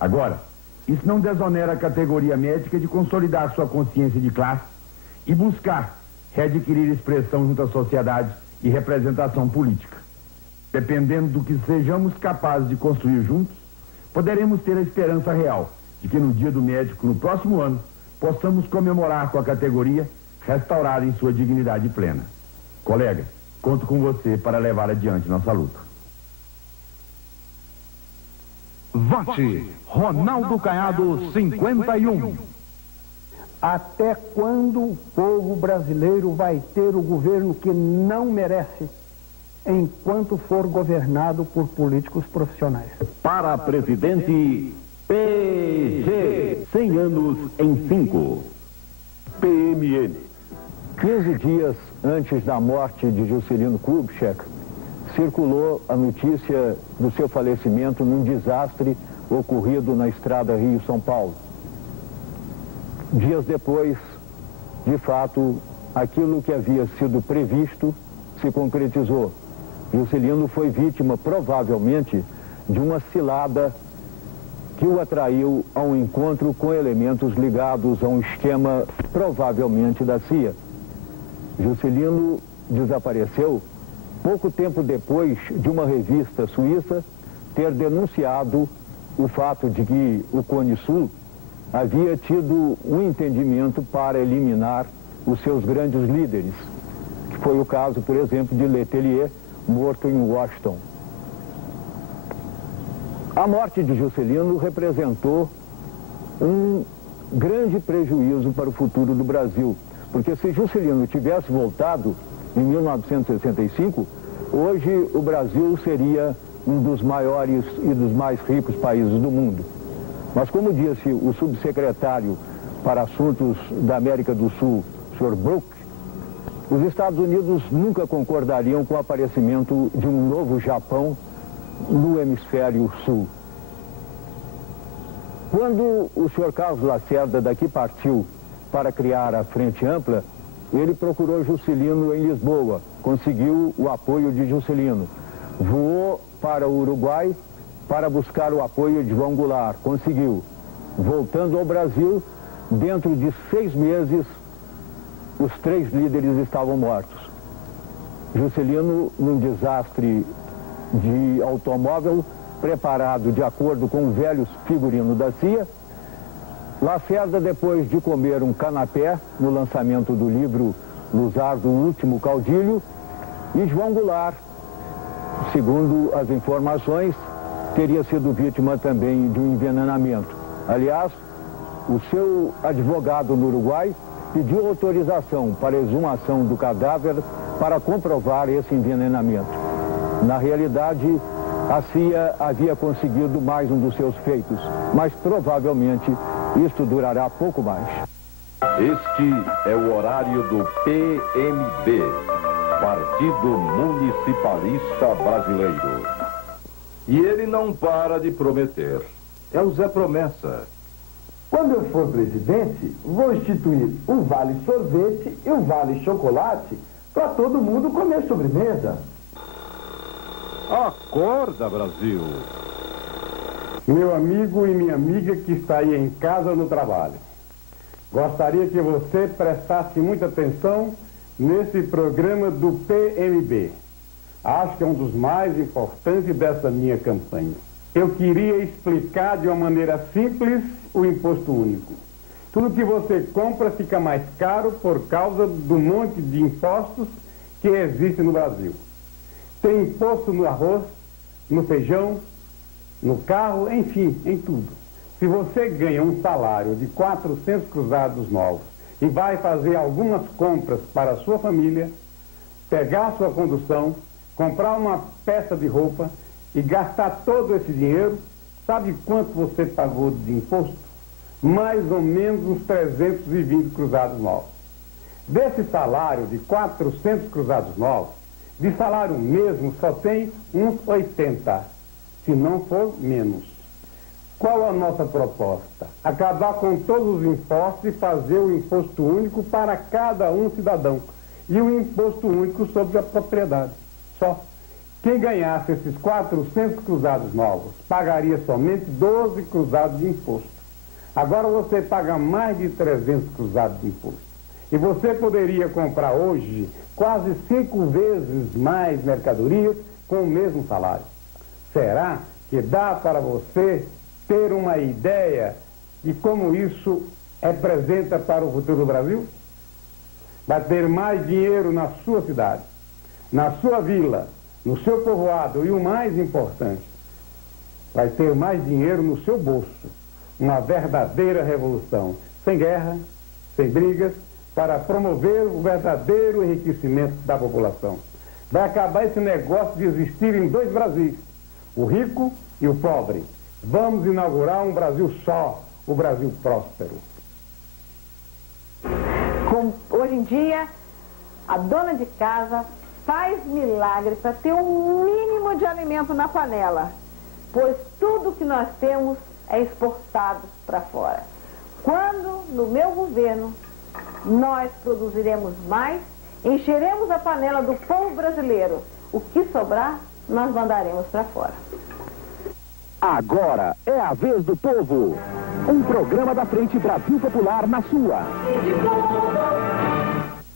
Agora, isso não desonera a categoria médica de consolidar sua consciência de classe e buscar readquirir expressão junto à sociedade e representação política. Dependendo do que sejamos capazes de construir juntos, poderemos ter a esperança real de que no Dia do Médico, no próximo ano, possamos comemorar com a categoria restaurada em sua dignidade plena. Colega, conto com você para levar adiante nossa luta. Vote Ronaldo Caiado 51. Até quando o povo brasileiro vai ter o governo que não merece, enquanto for governado por políticos profissionais? Para presidente, PG, 100 anos em 5. PMN. 15 dias antes da morte de Juscelino Kubitschek, circulou a notícia do seu falecimento num desastre ocorrido na estrada Rio-São Paulo. Dias depois, de fato, aquilo que havia sido previsto se concretizou. Juscelino foi vítima, provavelmente, de uma cilada que o atraiu a um encontro com elementos ligados a um esquema, provavelmente, da CIA. Juscelino desapareceu pouco tempo depois de uma revista suíça ter denunciado o fato de que o Cone Sul havia tido um entendimento para eliminar os seus grandes líderes, que foi o caso, por exemplo, de Letelier, morto em Washington. A morte de Juscelino representou um grande prejuízo para o futuro do Brasil, porque se Juscelino tivesse voltado em 1965, hoje o Brasil seria um dos maiores e dos mais ricos países do mundo. Mas como disse o subsecretário para Assuntos da América do Sul, Sr. Brook, os Estados Unidos nunca concordariam com o aparecimento de um novo Japão no hemisfério sul. Quando o Sr. Carlos Lacerda daqui partiu para criar a Frente Ampla, ele procurou Juscelino em Lisboa, conseguiu o apoio de Juscelino. Voou para o Uruguai para buscar o apoio de João Goulart, conseguiu. Voltando ao Brasil, dentro de 6 meses, os 3 líderes estavam mortos. Juscelino, num desastre de automóvel, preparado de acordo com o velho figurino da CIA. Lacerda, depois de comer um canapé no lançamento do livro Luzardo, o Último Caudilho, e João Goulart, segundo as informações, teria sido vítima também de um envenenamento. Aliás, o seu advogado no Uruguai pediu autorização para a exumação do cadáver para comprovar esse envenenamento. Na realidade, a CIA havia conseguido mais um dos seus feitos, mas provavelmente isto durará pouco mais. Este é o horário do PMB, Partido Municipalista Brasileiro. E ele não para de prometer. é o Zé Promessa. Quando eu for presidente, vou instituir o Vale Sorvete e o Vale Chocolate para todo mundo comer sobremesa. Acorda, Brasil! Meu amigo e minha amiga que está aí em casa ou no trabalho, gostaria que você prestasse muita atenção nesse programa do PMB. Acho que é um dos mais importantes dessa minha campanha. Eu queria explicar de uma maneira simples o imposto único. Tudo que você compra fica mais caro por causa do monte de impostos que existe no Brasil. Tem imposto no arroz, no feijão, no carro, enfim, em tudo. Se você ganha um salário de 400 cruzados novos e vai fazer algumas compras para a sua família, pegar a sua condução, comprar uma peça de roupa e gastar todo esse dinheiro, sabe quanto você pagou de imposto? Mais ou menos uns 320 cruzados novos. Desse salário de 400 cruzados novos, de salário mesmo só tem uns 80, se não for menos. Qual a nossa proposta? Acabar com todos os impostos e fazer o imposto único para cada um cidadão. E o imposto único sobre a propriedade. Só. Quem ganhasse esses 400 cruzados novos pagaria somente 12 cruzados de imposto. Agora você paga mais de 300 cruzados de imposto. E você poderia comprar hoje quase 5 vezes mais mercadorias com o mesmo salário. Será que dá para você ter uma ideia de como isso representa para o futuro do Brasil? Vai ter mais dinheiro na sua cidade, na sua vila, no seu povoado e o mais importante, vai ter mais dinheiro no seu bolso. Uma verdadeira revolução, sem guerra, sem brigas, para promover o verdadeiro enriquecimento da população. Vai acabar esse negócio de existir em 2 Brasis, o rico e o pobre. Vamos inaugurar um Brasil só, o Brasil próspero. Hoje em dia, a dona de casa faz milagre para ter um mínimo de alimento na panela, pois tudo que nós temos é exportado para fora. Quando, no meu governo, nós produziremos mais, encheremos a panela do povo brasileiro. O que sobrar, nós mandaremos para fora. Agora é a vez do povo. Um programa da Frente Brasil Popular na sua.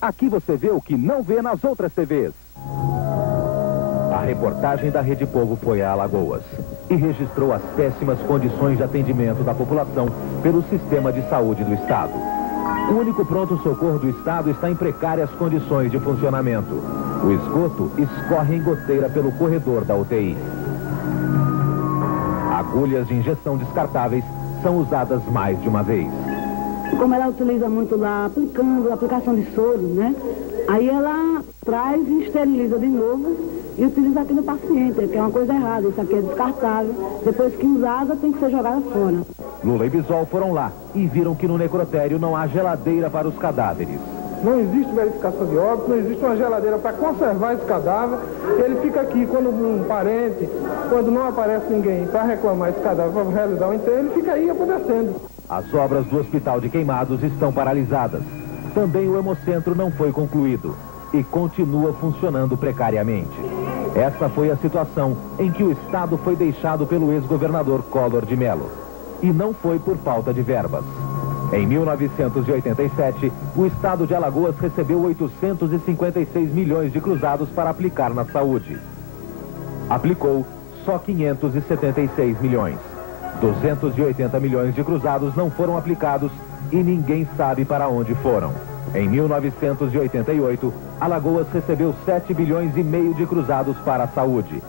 Aqui você vê o que não vê nas outras TVs. A reportagem da Rede Povo foi a Alagoas e registrou as péssimas condições de atendimento da população pelo sistema de saúde do Estado. O único pronto-socorro do Estado está em precárias condições de funcionamento. O esgoto escorre em goteira pelo corredor da UTI. Agulhas de injeção descartáveis são usadas mais de uma vez. Como ela utiliza muito lá, aplicando a aplicação de soro, né? Aí ela traz e esteriliza de novo e utiliza aqui no paciente, que é uma coisa errada. Isso aqui é descartável. Depois que usada, tem que ser jogada fora. Lula e Bisol foram lá e viram que no necrotério não há geladeira para os cadáveres. Não existe verificação de óbito, não existe uma geladeira para conservar esse cadáver. Ele fica aqui quando um parente, quando não aparece ninguém para reclamar esse cadáver, para realizar o enterro, ele fica aí apodrecendo. As obras do Hospital de Queimados estão paralisadas. Também o Hemocentro não foi concluído e continua funcionando precariamente. Essa foi a situação em que o Estado foi deixado pelo ex-governador Collor de Mello. E não foi por falta de verbas. Em 1987, o Estado de Alagoas recebeu 856 milhões de cruzados para aplicar na saúde. Aplicou só 576 milhões. 280 milhões de cruzados não foram aplicados e ninguém sabe para onde foram. Em 1988, Alagoas recebeu 7 bilhões e meio de cruzados para a saúde.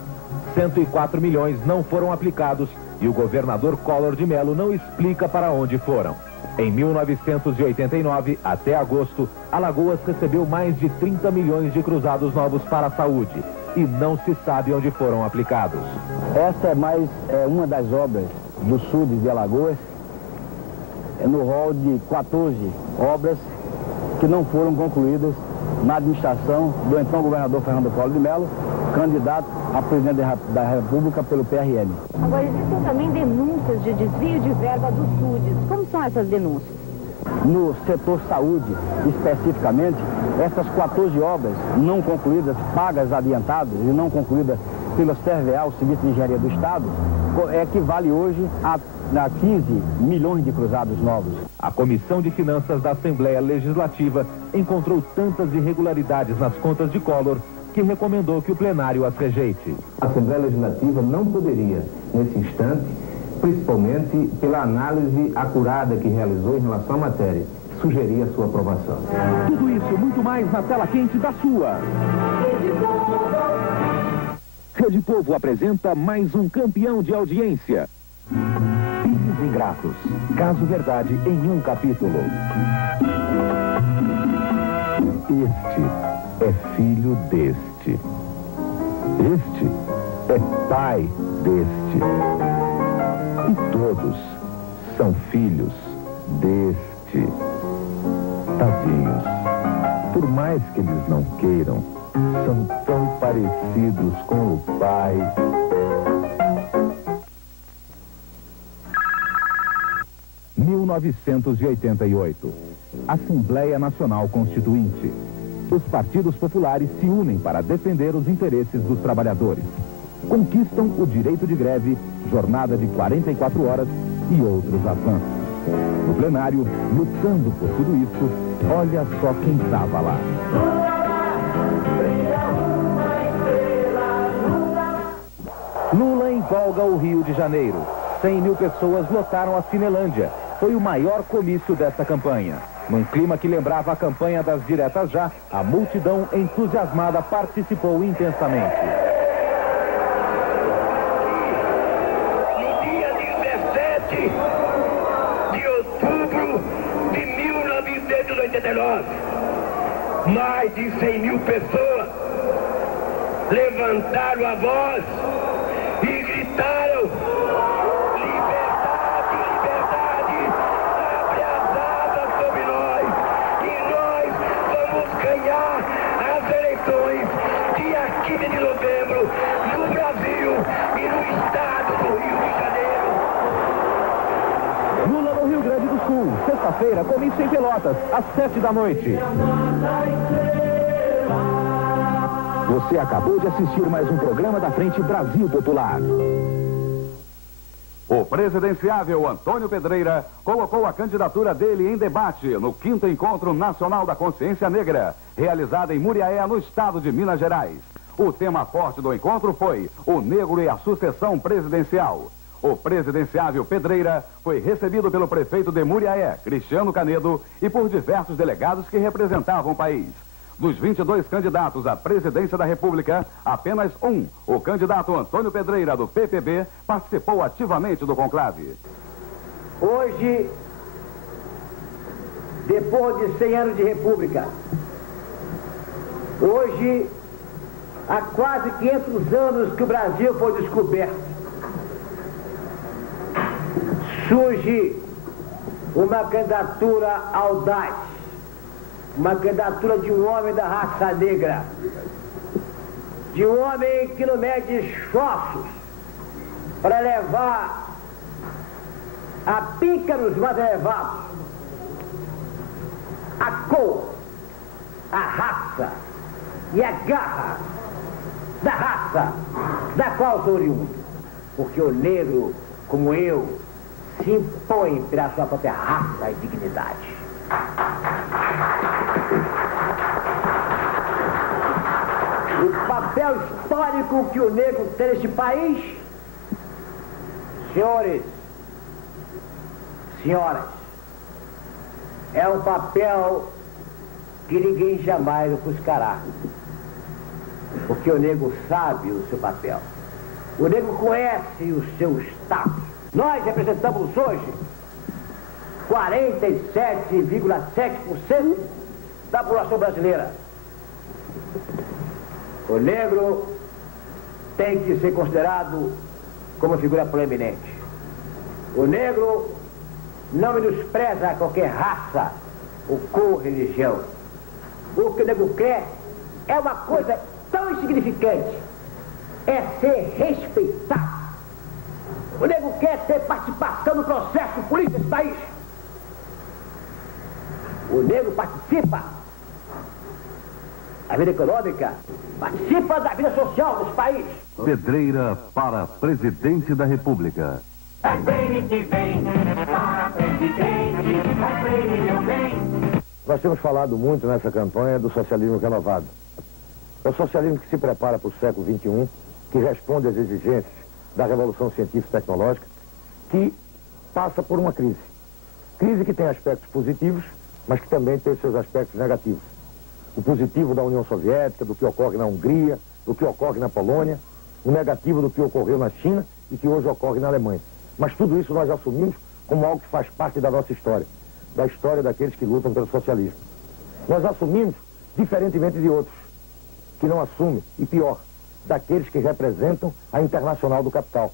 104 milhões não foram aplicados e o governador Collor de Mello não explica para onde foram. Em 1989, até agosto, Alagoas recebeu mais de 30 milhões de cruzados novos para a saúde e não se sabe onde foram aplicados. Essa é mais uma das obras do sul de Alagoas, no rol de 14 obras que não foram concluídas na administração do então governador Fernando Collor de Mello, candidato a presidente da República pelo PRM. Agora, existem também denúncias de desvio de verba dos SUDES. Como são essas denúncias? No setor saúde, especificamente, essas 14 obras não concluídas, pagas adiantadas e não concluídas pelo CRVA, o Serviço de Engenharia do Estado, equivale hoje a 15 milhões de cruzados novos. A Comissão de Finanças da Assembleia Legislativa encontrou tantas irregularidades nas contas de Collor que recomendou que o plenário as rejeite. A Assembleia Legislativa não poderia, nesse instante, principalmente pela análise acurada que realizou em relação à matéria, sugerir a sua aprovação. Tudo isso e muito mais na tela quente da sua. Rede Povo apresenta mais um campeão de audiência. Filhos Ingratos. Caso Verdade em um capítulo. Este é filho deste. Este é pai deste. E todos são filhos deste. Tadinhos, por mais que eles não queiram, são tão parecidos com o pai. – 1988. Assembleia Nacional Constituinte. Os partidos populares se unem para defender os interesses dos trabalhadores. Conquistam o direito de greve, jornada de 44 horas e outros avanços. No plenário, lutando por tudo isso, olha só quem estava lá. Lula empolga o Rio de Janeiro. 100 mil pessoas lotaram a Cinelândia. Foi o maior comício desta campanha. Num clima que lembrava a campanha das diretas já, a multidão entusiasmada participou intensamente. No dia 17 de outubro de 1989, mais de 100 mil pessoas levantaram a voz e gritaram: liberdade, liberdade, abre as asas sobre nós e nós vamos ganhar as eleições dia 15 de novembro no Brasil e no estado do Rio de Janeiro. Lula no Rio Grande do Sul, sexta-feira, comício em Pelotas, às 7 da noite. Você acabou de assistir mais um programa da Frente Brasil Popular. O presidenciável Antônio Pedreira colocou a candidatura dele em debate no 5º Encontro Nacional da Consciência Negra, realizado em Muriaé, no estado de Minas Gerais. O tema forte do encontro foi o negro e a sucessão presidencial. O presidenciável Pedreira foi recebido pelo prefeito de Muriaé, Cristiano Canedo, e por diversos delegados que representavam o país. Dos 22 candidatos à presidência da República, apenas um, o candidato Antônio Pedreira, do PPB, participou ativamente do conclave. Hoje, depois de 100 anos de República, hoje, há quase 500 anos que o Brasil foi descoberto, surge uma candidatura audaz, uma candidatura de um homem da raça negra, de um homem que não mede esforços para levar a pícaros mais elevados a cor, a raça e a garra da raça da qual sou oriundo. Porque o negro, como eu, se impõe pela sua própria raça e dignidade. O papel histórico que o negro tem neste país, senhores, senhoras, é um papel que ninguém jamais ofuscará. Porque o negro sabe o seu papel. O negro conhece o seu status. Nós representamos hoje 47,7% da população brasileira. O negro tem que ser considerado como figura proeminente. O negro não menospreza qualquer raça ou cor, religião. O que o nego quer é uma coisa tão insignificante. É ser respeitado. O nego quer ter participação no processo político desse país. O nego participa da vida econômica, participa da vida social desse país. Pedreira para presidente da República. É Freire que vem, para presidente, é Freire meu bem. Nós temos falado muito nessa campanha do socialismo renovado. É o socialismo que se prepara para o século XXI, que responde às exigências da revolução científica e tecnológica, que passa por uma crise. Crise que tem aspectos positivos, mas que também tem seus aspectos negativos. O positivo da União Soviética, do que ocorre na Hungria, do que ocorre na Polônia, o negativo do que ocorreu na China e que hoje ocorre na Alemanha. Mas tudo isso nós assumimos como algo que faz parte da nossa história, da história daqueles que lutam pelo socialismo. Nós assumimos, diferentemente de outros, que não assumem, e pior, daqueles que representam a Internacional do Capital,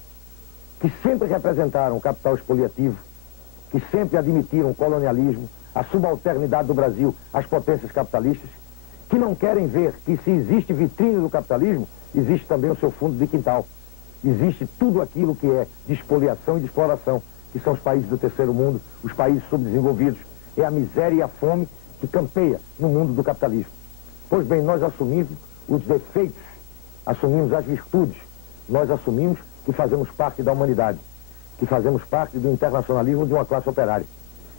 que sempre representaram o capital expoliativo, que sempre admitiram o colonialismo, a subalternidade do Brasil às potências capitalistas, que não querem ver que se existe vitrine do capitalismo, existe também o seu fundo de quintal. Existe tudo aquilo que é de expoliação e de exploração, que são os países do terceiro mundo, os países subdesenvolvidos. É a miséria e a fome que campeia no mundo do capitalismo. Pois bem, nós assumimos os defeitos, assumimos as virtudes, nós assumimos que fazemos parte da humanidade, que fazemos parte do internacionalismo de uma classe operária.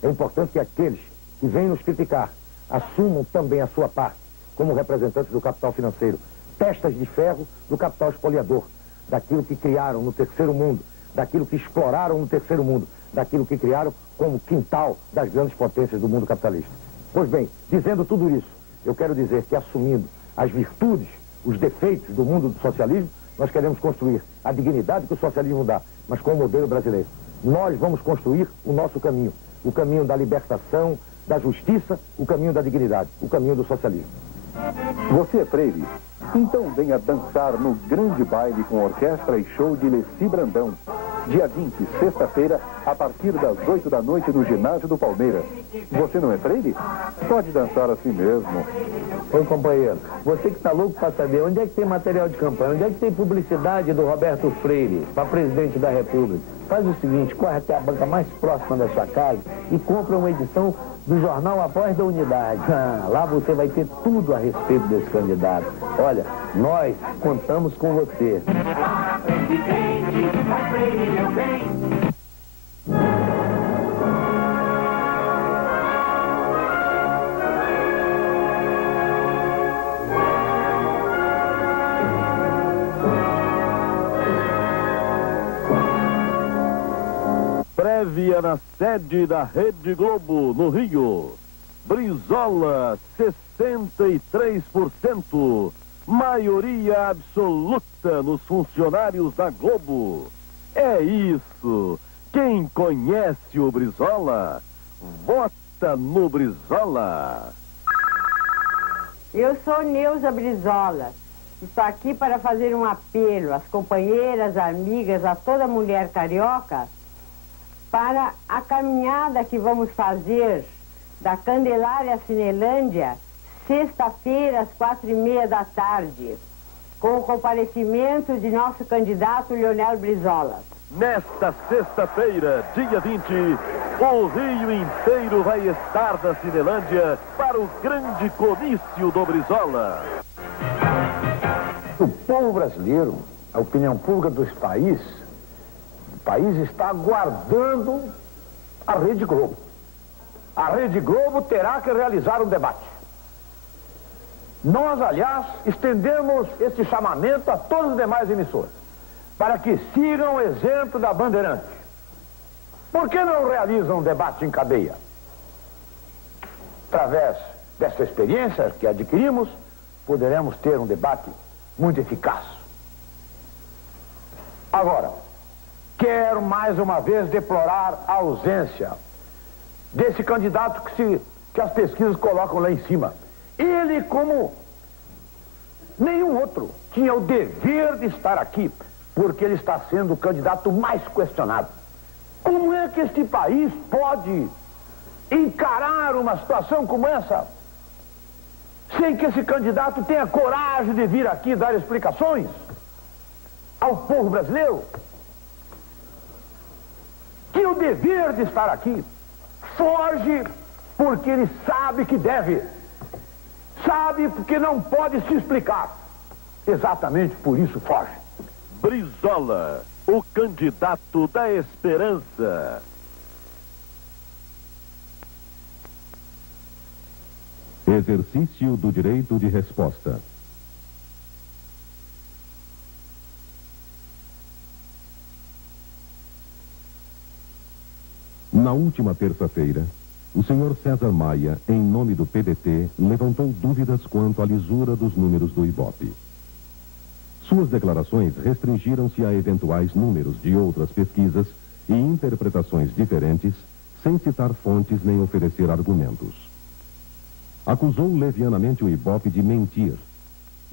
É importante que aqueles que vêm nos criticar assumam também a sua parte, como representantes do capital financeiro, testas de ferro do capital espoliador, daquilo que criaram no terceiro mundo, daquilo que exploraram no terceiro mundo, daquilo que criaram como quintal das grandes potências do mundo capitalista. Pois bem, dizendo tudo isso, eu quero dizer que assumindo as virtudes, os defeitos do mundo do socialismo, nós queremos construir a dignidade que o socialismo dá, mas com o modelo brasileiro. Nós vamos construir o nosso caminho, o caminho da libertação, da justiça, o caminho da dignidade, o caminho do socialismo. Você é freire? Então venha dançar no grande baile com orquestra e show de Leci Brandão. Dia 20, sexta-feira, a partir das 8 da noite no ginásio do Palmeiras. Você não é freire? Pode dançar assim mesmo. Ô companheiro, você que está louco para saber onde é que tem material de campanha, onde é que tem publicidade do Roberto Freire para presidente da República, faz o seguinte, corre até a banca mais próxima da sua casa e compra uma edição do jornal A Voz da Unidade. Lá você vai ter tudo a respeito desse candidato. Olha, nós contamos com você. Prévia na sede da Rede Globo, no Rio. Brizola, 63%. Maioria absoluta nos funcionários da Globo. É isso. Quem conhece o Brizola, vota no Brizola. Eu sou Neuza Brizola. Estou aqui para fazer um apelo às companheiras, amigas, a toda mulher carioca, para a caminhada que vamos fazer da Candelária à Cinelândia, sexta-feira, às 4h30 da tarde, com o comparecimento de nosso candidato Leonel Brizola. Nesta sexta-feira, dia 20, o Rio inteiro vai estar na Cinelândia para o grande comício do Brizola. O povo brasileiro, a opinião pública do país está aguardando a Rede Globo. A Rede Globo terá que realizar um debate. Nós, aliás, estendemos esse chamamento a todas as demais emissoras, para que sigam o exemplo da Bandeirante. Por que não realizam um debate em cadeia? Através dessa experiência que adquirimos, poderemos ter um debate muito eficaz. Agora, quero mais uma vez deplorar a ausência desse candidato que as pesquisas colocam lá em cima. Ele, como nenhum outro, tinha o dever de estar aqui, porque ele está sendo o candidato mais questionado. Como é que este país pode encarar uma situação como essa? sem que esse candidato tenha coragem de vir aqui dar explicações ao povo brasileiro que o dever de estar aqui foge porque ele sabe que deve, sabe porque não pode se explicar. Exatamente por isso foge. Brizola, o candidato da esperança. Exercício do direito de resposta. Na última terça-feira, o senhor César Maia, em nome do PDT, levantou dúvidas quanto à lisura dos números do Ibope. Suas declarações restringiram-se a eventuais números de outras pesquisas e interpretações diferentes, sem citar fontes nem oferecer argumentos. Acusou levianamente o Ibope de mentir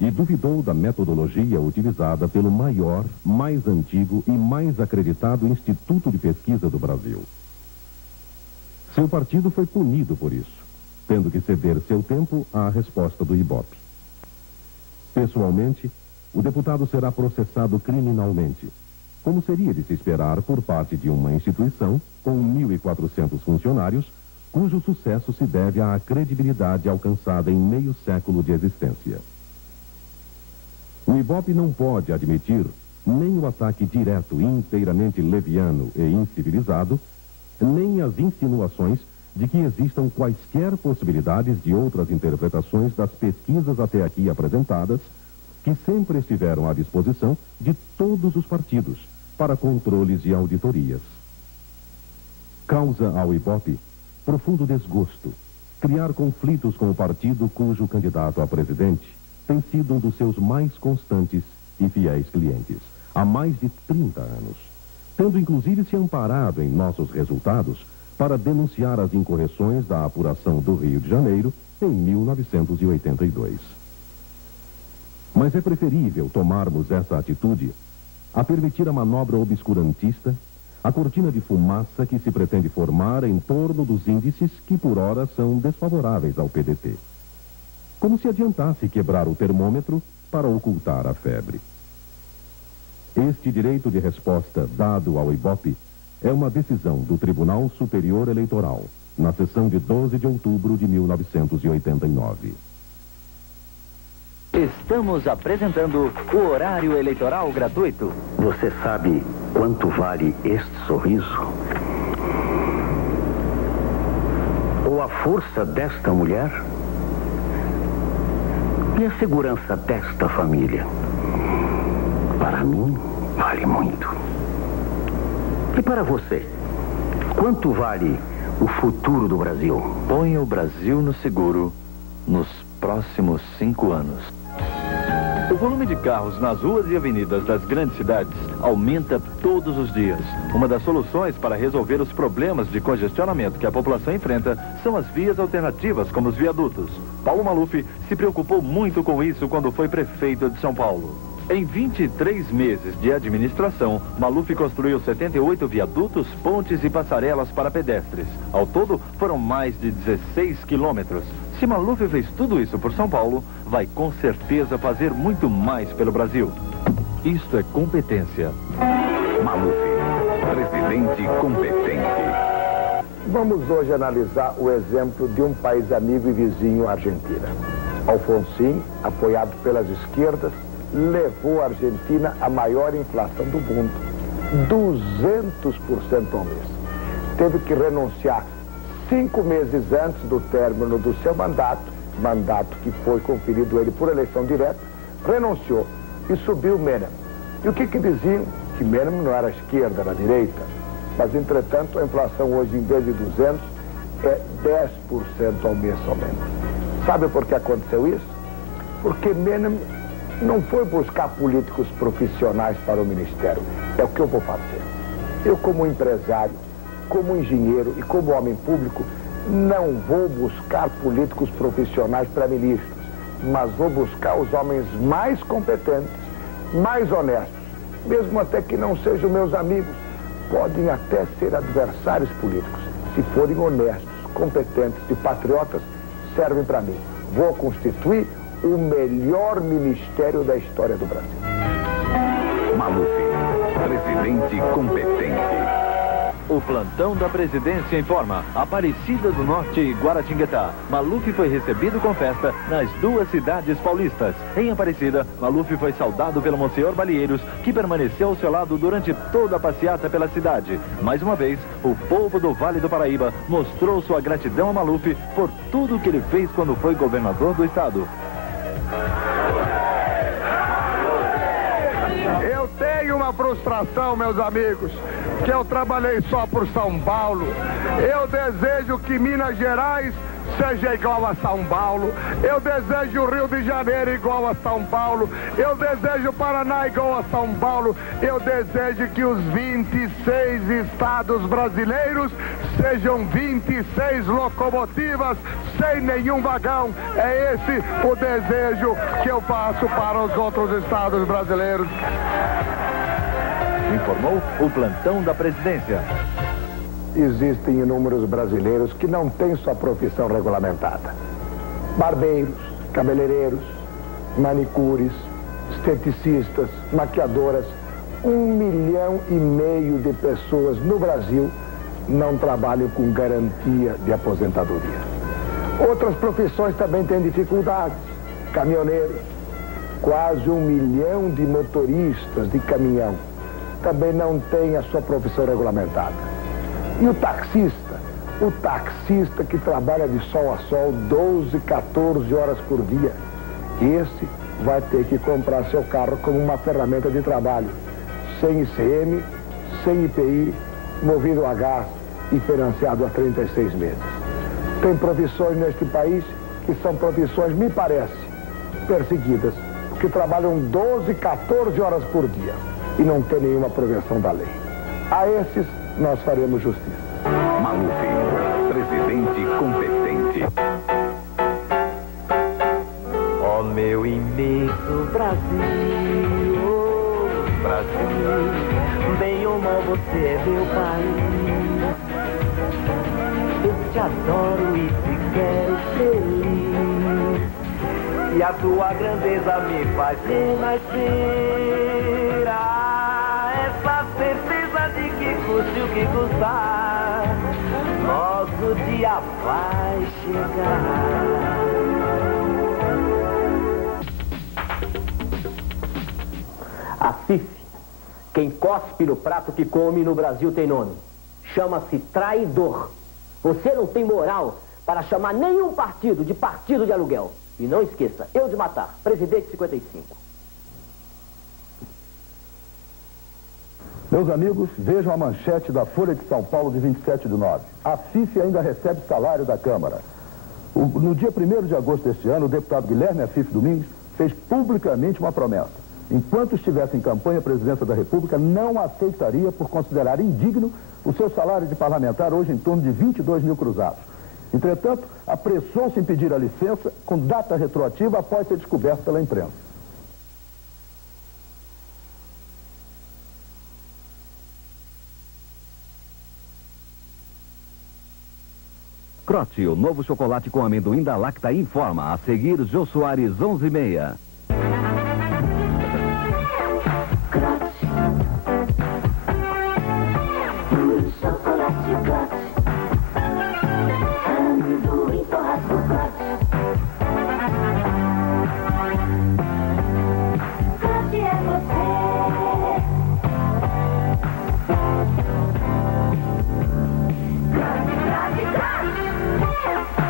e duvidou da metodologia utilizada pelo maior, mais antigo e mais acreditado Instituto de Pesquisa do Brasil. Seu partido foi punido por isso, tendo que ceder seu tempo à resposta do Ibope. Pessoalmente, o deputado será processado criminalmente, como seria de se esperar por parte de uma instituição com 1.400 funcionários, cujo sucesso se deve à credibilidade alcançada em meio século de existência. O Ibope não pode admitir nem o ataque direto, inteiramente leviano e incivilizado, nem as insinuações de que existam quaisquer possibilidades de outras interpretações das pesquisas até aqui apresentadas, que sempre estiveram à disposição de todos os partidos para controles e auditorias. Causa ao Ibope profundo desgosto criar conflitos com o partido cujo candidato a presidente tem sido um dos seus mais constantes e fiéis clientes há mais de 30 anos, tendo inclusive se amparado em nossos resultados para denunciar as incorreções da apuração do Rio de Janeiro em 1982. Mas é preferível tomarmos essa atitude a permitir a manobra obscurantista, a cortina de fumaça que se pretende formar em torno dos índices que por ora são desfavoráveis ao PDT. Como se adiantasse quebrar o termômetro para ocultar a febre. Este direito de resposta dado ao Ibope é uma decisão do Tribunal Superior Eleitoral, na sessão de 12 de outubro de 1989. Estamos apresentando o horário eleitoral gratuito. Você sabe quanto vale este sorriso? Ou a força desta mulher? E a segurança desta família? Para mim, vale muito. E para você? Quanto vale o futuro do Brasil? Ponha o Brasil no seguro nos próximos 5 anos. O volume de carros nas ruas e avenidas das grandes cidades aumenta todos os dias. Uma das soluções para resolver os problemas de congestionamento que a população enfrenta são as vias alternativas, como os viadutos. Paulo Maluf se preocupou muito com isso quando foi prefeito de São Paulo. Em 23 meses de administração, Maluf construiu 78 viadutos, pontes e passarelas para pedestres. Ao todo, foram mais de 16 quilômetros. Se Maluf fez tudo isso por São Paulo, vai com certeza fazer muito mais pelo Brasil. Isto é competência. Maluf, presidente competente. Vamos hoje analisar o exemplo de um país amigo e vizinho, a Argentina. Alfonsín, apoiado pelas esquerdas, levou a Argentina à maior inflação do mundo, 200% ao mês. Teve que renunciar 5 meses antes do término do seu mandato que foi conferido a ele por eleição direta, renunciou e subiu Menem. E o que diziam? Que Menem não era esquerda, era direita. Mas, entretanto, a inflação hoje, em vez de 200, é 10% ao mês somente. Sabe por que aconteceu isso? Porque Menem não foi buscar políticos profissionais para o ministério. É o que eu vou fazer. Eu, como empresário, como engenheiro e como homem público, não vou buscar políticos profissionais para ministros, mas vou buscar os homens mais competentes, mais honestos, mesmo até que não sejam meus amigos, podem até ser adversários políticos. Se forem honestos, competentes e patriotas, servem para mim. vou constituir o melhor ministério da história do Brasil. Maluf, presidente competente. O plantão da presidência informa. Aparecida do Norte e Guaratinguetá. Maluf foi recebido com festa nas duas cidades paulistas. Em Aparecida, Maluf foi saudado pelo Monsenhor Balieiros, que permaneceu ao seu lado durante toda a passeata pela cidade. Mais uma vez, o povo do Vale do Paraíba mostrou sua gratidão a Maluf por tudo que ele fez quando foi governador do estado. Eu tenho uma frustração, meus amigos, que eu trabalhei só por São Paulo. Eu desejo que Minas Gerais seja igual a São Paulo. Eu desejo o Rio de Janeiro igual a São Paulo. Eu desejo o Paraná igual a São Paulo. Eu desejo que os 26 estados brasileiros sejam 26 locomotivas sem nenhum vagão. É esse o desejo que eu faço para os outros estados brasileiros. Informou o plantão da presidência. Existem inúmeros brasileiros que não têm sua profissão regulamentada. Barbeiros, cabeleireiros, manicures, esteticistas, maquiadoras. 1,5 milhão de pessoas no Brasil não trabalham com garantia de aposentadoria. Outras profissões também têm dificuldades. Caminhoneiros, quase 1 milhão de motoristas de caminhão também não têm a sua profissão regulamentada. E o taxista que trabalha de sol a sol 12, 14 horas por dia, esse vai ter que comprar seu carro como uma ferramenta de trabalho, sem ICM, sem IPI, movido a gás e financiado há 36 meses. Tem profissões neste país que são profissões, me parece, perseguidas, porque trabalham 12, 14 horas por dia e não tem nenhuma proteção da lei. A esses nós faremos justiça. Maluf, presidente competente. Ó meu imenso Brasil, oh Brasil, bem ou mal você é meu país. Eu te adoro e te quero feliz, e a tua grandeza me faz renascer. Essa certeza de que custe o que custar, nosso dia vai chegar. A Cici, quem cospe no prato que come no Brasil tem nome. Chama-se traidor. Você não tem moral para chamar nenhum partido de partido de aluguel. E não esqueça, eu de matar, presidente 55. Meus amigos, vejam a manchete da Folha de São Paulo de 27/9. A Cici ainda recebe salário da Câmara. No dia 1º de agosto deste ano, o deputado Guilherme Afif Domingues fez publicamente uma promessa. Enquanto estivesse em campanha à presidência da República, não aceitaria por considerar indigno o seu salário de parlamentar, hoje em torno de 22 mil cruzados. Entretanto, apressou-se em pedir a licença com data retroativa após ser descoberto pela imprensa. Crote, o novo chocolate com amendoim da Lacta informa. A seguir, Jô Soares, 11h30.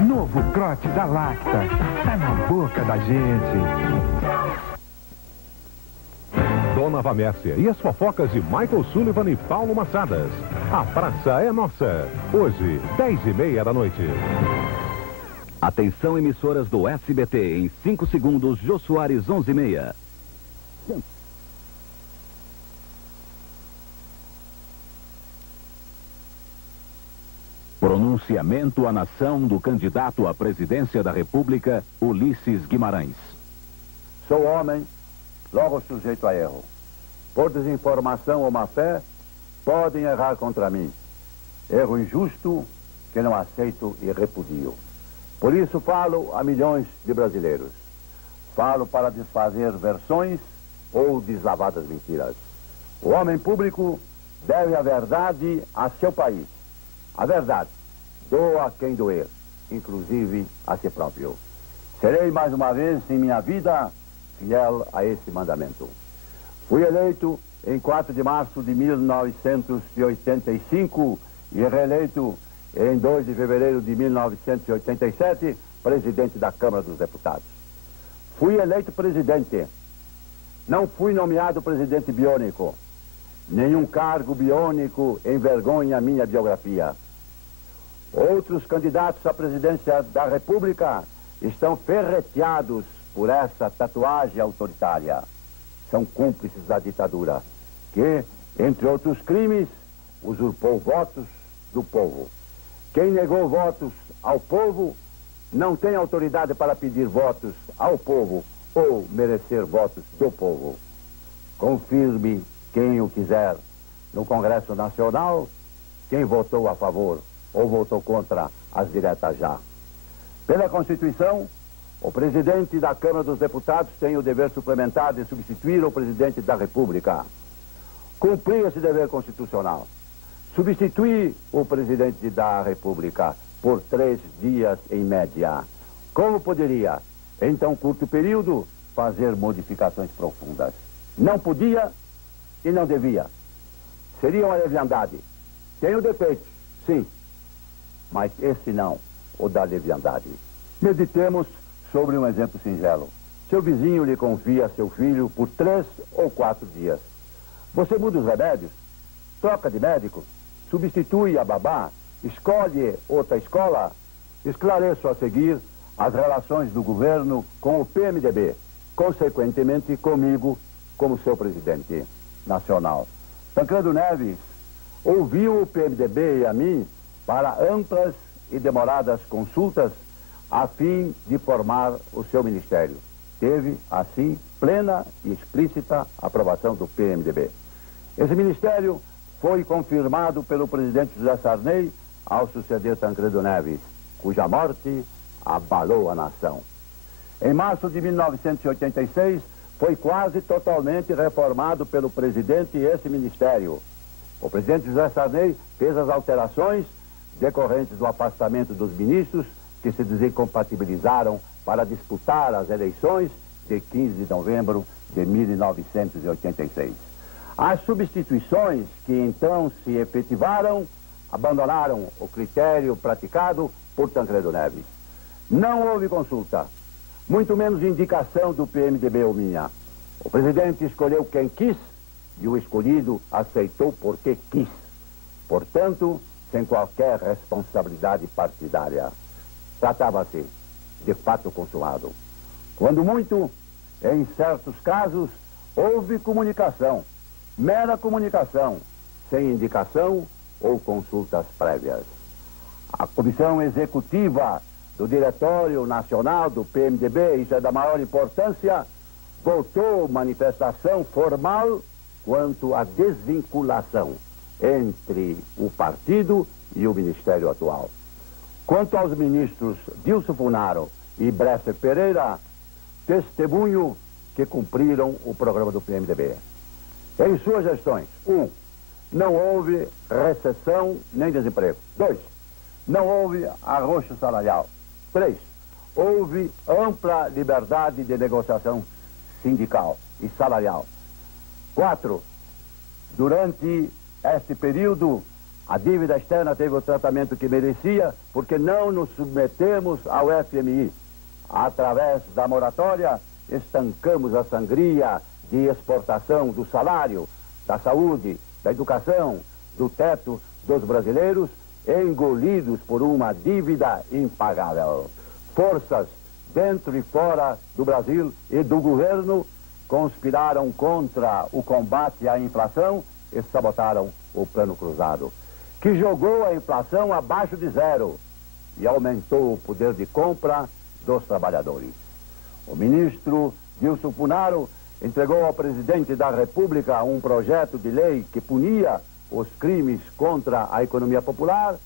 Novo Crote da Lacta. Tá na boca da gente. Dona Vamércia e as fofocas de Michael Sullivan e Paulo Massadas. A praça é nossa. Hoje, 10h30 da noite. Atenção, emissoras do SBT. Em 5 segundos, Jô Soares, 11h30. Pronunciamento à nação do candidato à presidência da República, Ulisses Guimarães. Sou homem, logo sujeito a erro. Por desinformação ou má-fé, podem errar contra mim. Erro injusto que não aceito e repudio. Por isso falo a milhões de brasileiros. Falo para desfazer versões ou deslavadas mentiras. O homem público deve a verdade a seu país. A verdade doa quem doer, inclusive a si próprio. Serei mais uma vez em minha vida fiel a esse mandamento. Fui eleito em 4 de março de 1985 e reeleito em 2 de fevereiro de 1987, presidente da Câmara dos Deputados. Fui eleito presidente. Não fui nomeado presidente biônico. Nenhum cargo biônico envergonha minha biografia. Outros candidatos à presidência da República estão ferreteados por essa tatuagem autoritária. São cúmplices da ditadura, que, entre outros crimes, usurpou votos do povo. Quem negou votos ao povo não tem autoridade para pedir votos ao povo ou merecer votos do povo. Confirme quem o quiser no Congresso Nacional quem votou a favor ou votou contra as diretas já. Pela Constituição, o presidente da Câmara dos Deputados tem o dever suplementar de substituir o presidente da República. Cumprir esse dever constitucional. Substituir o presidente da República por 3 dias em média. Como poderia, em tão curto período, fazer modificações profundas? Não podia e não devia. Seria uma leviandade. Tem o defeito, sim, mas esse não, o da leviandade. Meditemos sobre um exemplo singelo. Seu vizinho lhe confia seu filho por 3 ou 4 dias. Você muda os remédios, troca de médico, substitui a babá, escolhe outra escola. Esclareço a seguir as relações do governo com o PMDB, consequentemente comigo como seu presidente nacional. Tancredo Neves ouviu o PMDB e a mim para amplas e demoradas consultas a fim de formar o seu ministério. Teve, assim, plena e explícita aprovação do PMDB. Esse ministério foi confirmado pelo presidente José Sarney ao suceder Tancredo Neves, cuja morte abalou a nação. Em março de 1986, foi quase totalmente reformado pelo presidente esse ministério. O presidente José Sarney fez as alterações decorrentes do afastamento dos ministros que se desincompatibilizaram para disputar as eleições de 15 de novembro de 1986. As substituições que então se efetivaram abandonaram o critério praticado por Tancredo Neves. Não houve consulta, muito menos indicação do PMDB ou minha. O presidente escolheu quem quis e o escolhido aceitou porque quis. Portanto, sem qualquer responsabilidade partidária. Tratava-se de fato consumado. Quando muito, em certos casos, houve comunicação, mera comunicação, sem indicação ou consultas prévias. A comissão executiva do Diretório Nacional do PMDB, isso é da maior importância, votou manifestação formal quanto à desvinculação entre o partido e o ministério atual. Quanto aos ministros Dilson Funaro e Bresser Pereira, testemunho que cumpriram o programa do PMDB. Em suas gestões, 1. Não houve recessão nem desemprego. 2. Não houve arroxo salarial. 3. Houve ampla liberdade de negociação sindical e salarial. 4. Durante este período, a dívida externa teve o tratamento que merecia, porque não nos submetemos ao FMI. Através da moratória, estancamos a sangria de exportação do salário, da saúde, da educação, do teto dos brasileiros, engolidos por uma dívida impagável. Forças dentro e fora do Brasil e do governo conspiraram contra o combate à inflação e sabotaram o Plano Cruzado, que jogou a inflação abaixo de 0 e aumentou o poder de compra dos trabalhadores. O ministro Dilson Funaro entregou ao presidente da República um projeto de lei que punia os crimes contra a economia popular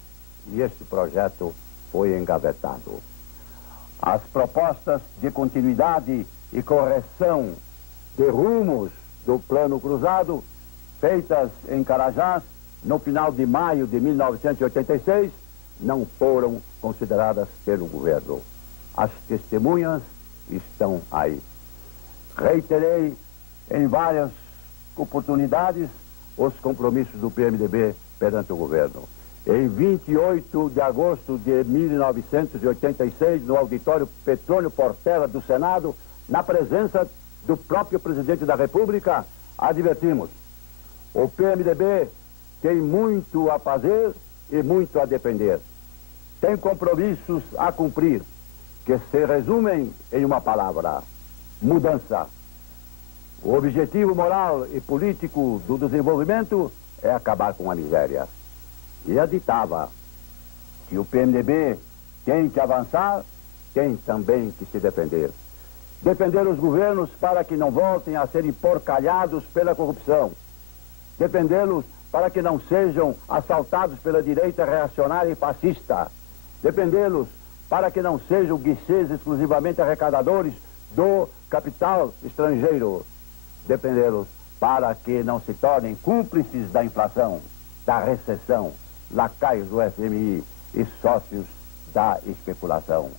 e este projeto foi engavetado. As propostas de continuidade e correção de rumos do Plano Cruzado, feitas em Carajás, no final de maio de 1986, não foram consideradas pelo governo. As testemunhas estão aí. Reiterei em várias oportunidades os compromissos do PMDB perante o governo. Em 28 de agosto de 1986, no auditório Petrônio Portela do Senado, na presença do próprio presidente da República, advertimos: o PMDB tem muito a fazer e muito a defender. Tem compromissos a cumprir, que se resumem em uma palavra: mudança. O objetivo moral e político do desenvolvimento é acabar com a miséria. E aditava: se o PMDB tem que avançar, tem também que se defender. Defender os governos para que não voltem a ser emporcalhados pela corrupção. Defendê-los para que não sejam assaltados pela direita reacionária e fascista. Defendê-los para que não sejam guichês exclusivamente arrecadadores do capital estrangeiro. Defendê-los para que não se tornem cúmplices da inflação, da recessão, lacaios do FMI e sócios da especulação.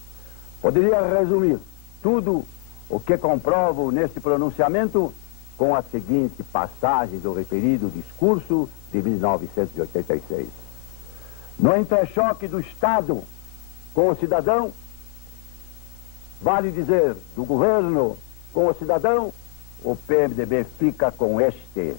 Poderia resumir tudo o que comprovo neste pronunciamento com a seguinte passagem do referido discurso de 1986. No entrechoque do Estado com o cidadão, vale dizer, do governo com o cidadão, o PMDB fica com este,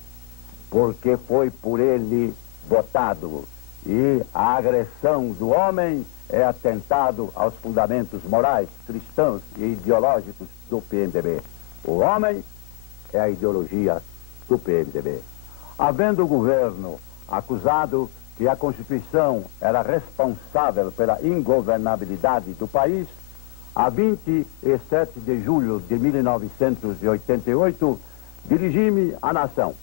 porque foi por ele votado. E a agressão do homem é atentado aos fundamentos morais, cristãos e ideológicos do PMDB. O homem é a ideologia do PMDB. Havendo o governo acusado que a Constituição era responsável pela ingovernabilidade do país, a 27 de julho de 1988, dirigi-me à nação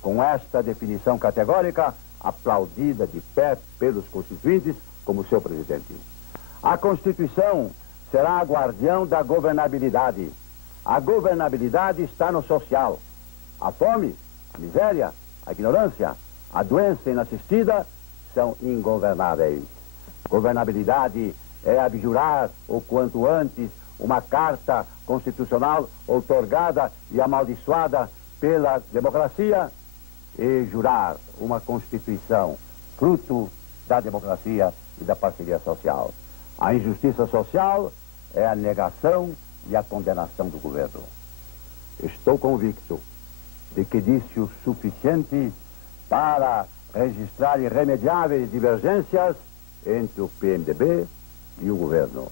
com esta definição categórica, aplaudida de pé pelos constituintes como seu presidente. A Constituição será a guardião da governabilidade. A governabilidade está no social. A fome, a miséria, a ignorância, a doença inassistida são ingovernáveis. Governabilidade é abjurar o quanto antes uma carta constitucional outorgada e amaldiçoada pela democracia e jurar uma Constituição fruto da democracia e da parceria social. A injustiça social é a negação e a condenação do governo. Estou convicto de que disse o suficiente para registrar irremediáveis divergências entre o PMDB e o governo.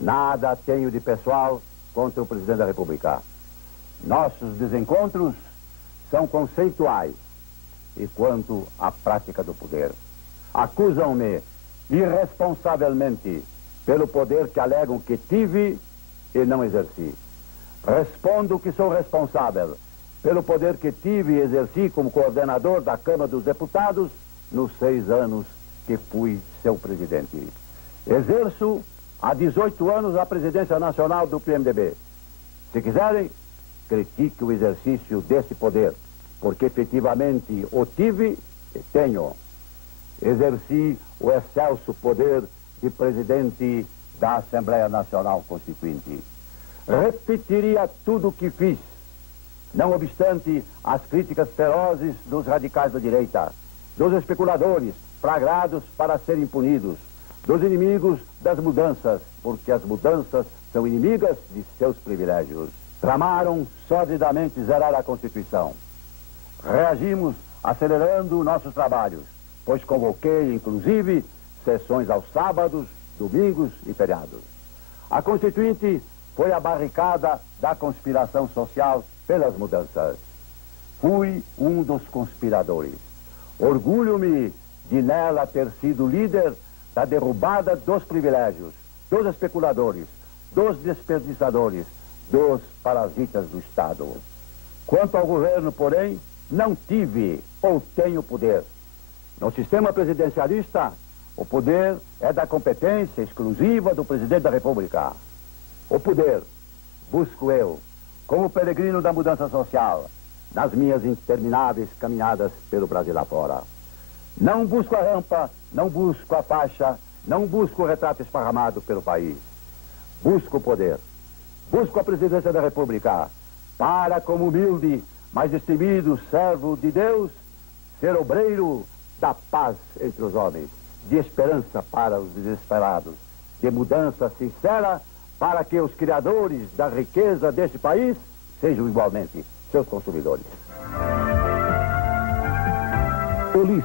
Nada tenho de pessoal contra o presidente da República. Nossos desencontros são conceituais e quanto à prática do poder. Acusam-me irresponsavelmente pelo poder que alegam que tive e não exerci. Respondo que sou responsável pelo poder que tive e exerci como coordenador da Câmara dos Deputados nos 6 anos que fui seu presidente. Exerço há 18 anos a presidência nacional do PMDB. Se quiserem, critique o exercício desse poder, porque efetivamente o tive e tenho. Exerci o excelso poder de presidente da Assembleia Nacional Constituinte. Repetiria tudo o que fiz, não obstante as críticas ferozes dos radicais da direita, dos especuladores flagrados para serem punidos, dos inimigos das mudanças, porque as mudanças são inimigas de seus privilégios. Tramaram sordidamente zerar a Constituição. Reagimos acelerando nossos trabalhos, pois convoquei, inclusive, sessões aos sábados, domingos e feriados. A Constituinte foi a barricada da conspiração social pelas mudanças. Fui um dos conspiradores. Orgulho-me de nela ter sido líder da derrubada dos privilégios, dos especuladores, dos desperdiçadores, dos parasitas do Estado. Quanto ao governo, porém, não tive ou tenho poder. No sistema presidencialista, o poder é da competência exclusiva do presidente da República. O poder busco eu, como peregrino da mudança social, nas minhas intermináveis caminhadas pelo Brasil afora. Não busco a rampa, não busco a faixa, não busco o retrato esparramado pelo país. Busco o poder, busco a presidência da República, para, como humilde, mas destemido servo de Deus, ser obreiro da paz entre os homens, de esperança para os desesperados, de mudança sincera para que os criadores da riqueza deste país sejam igualmente seus consumidores. Ulisses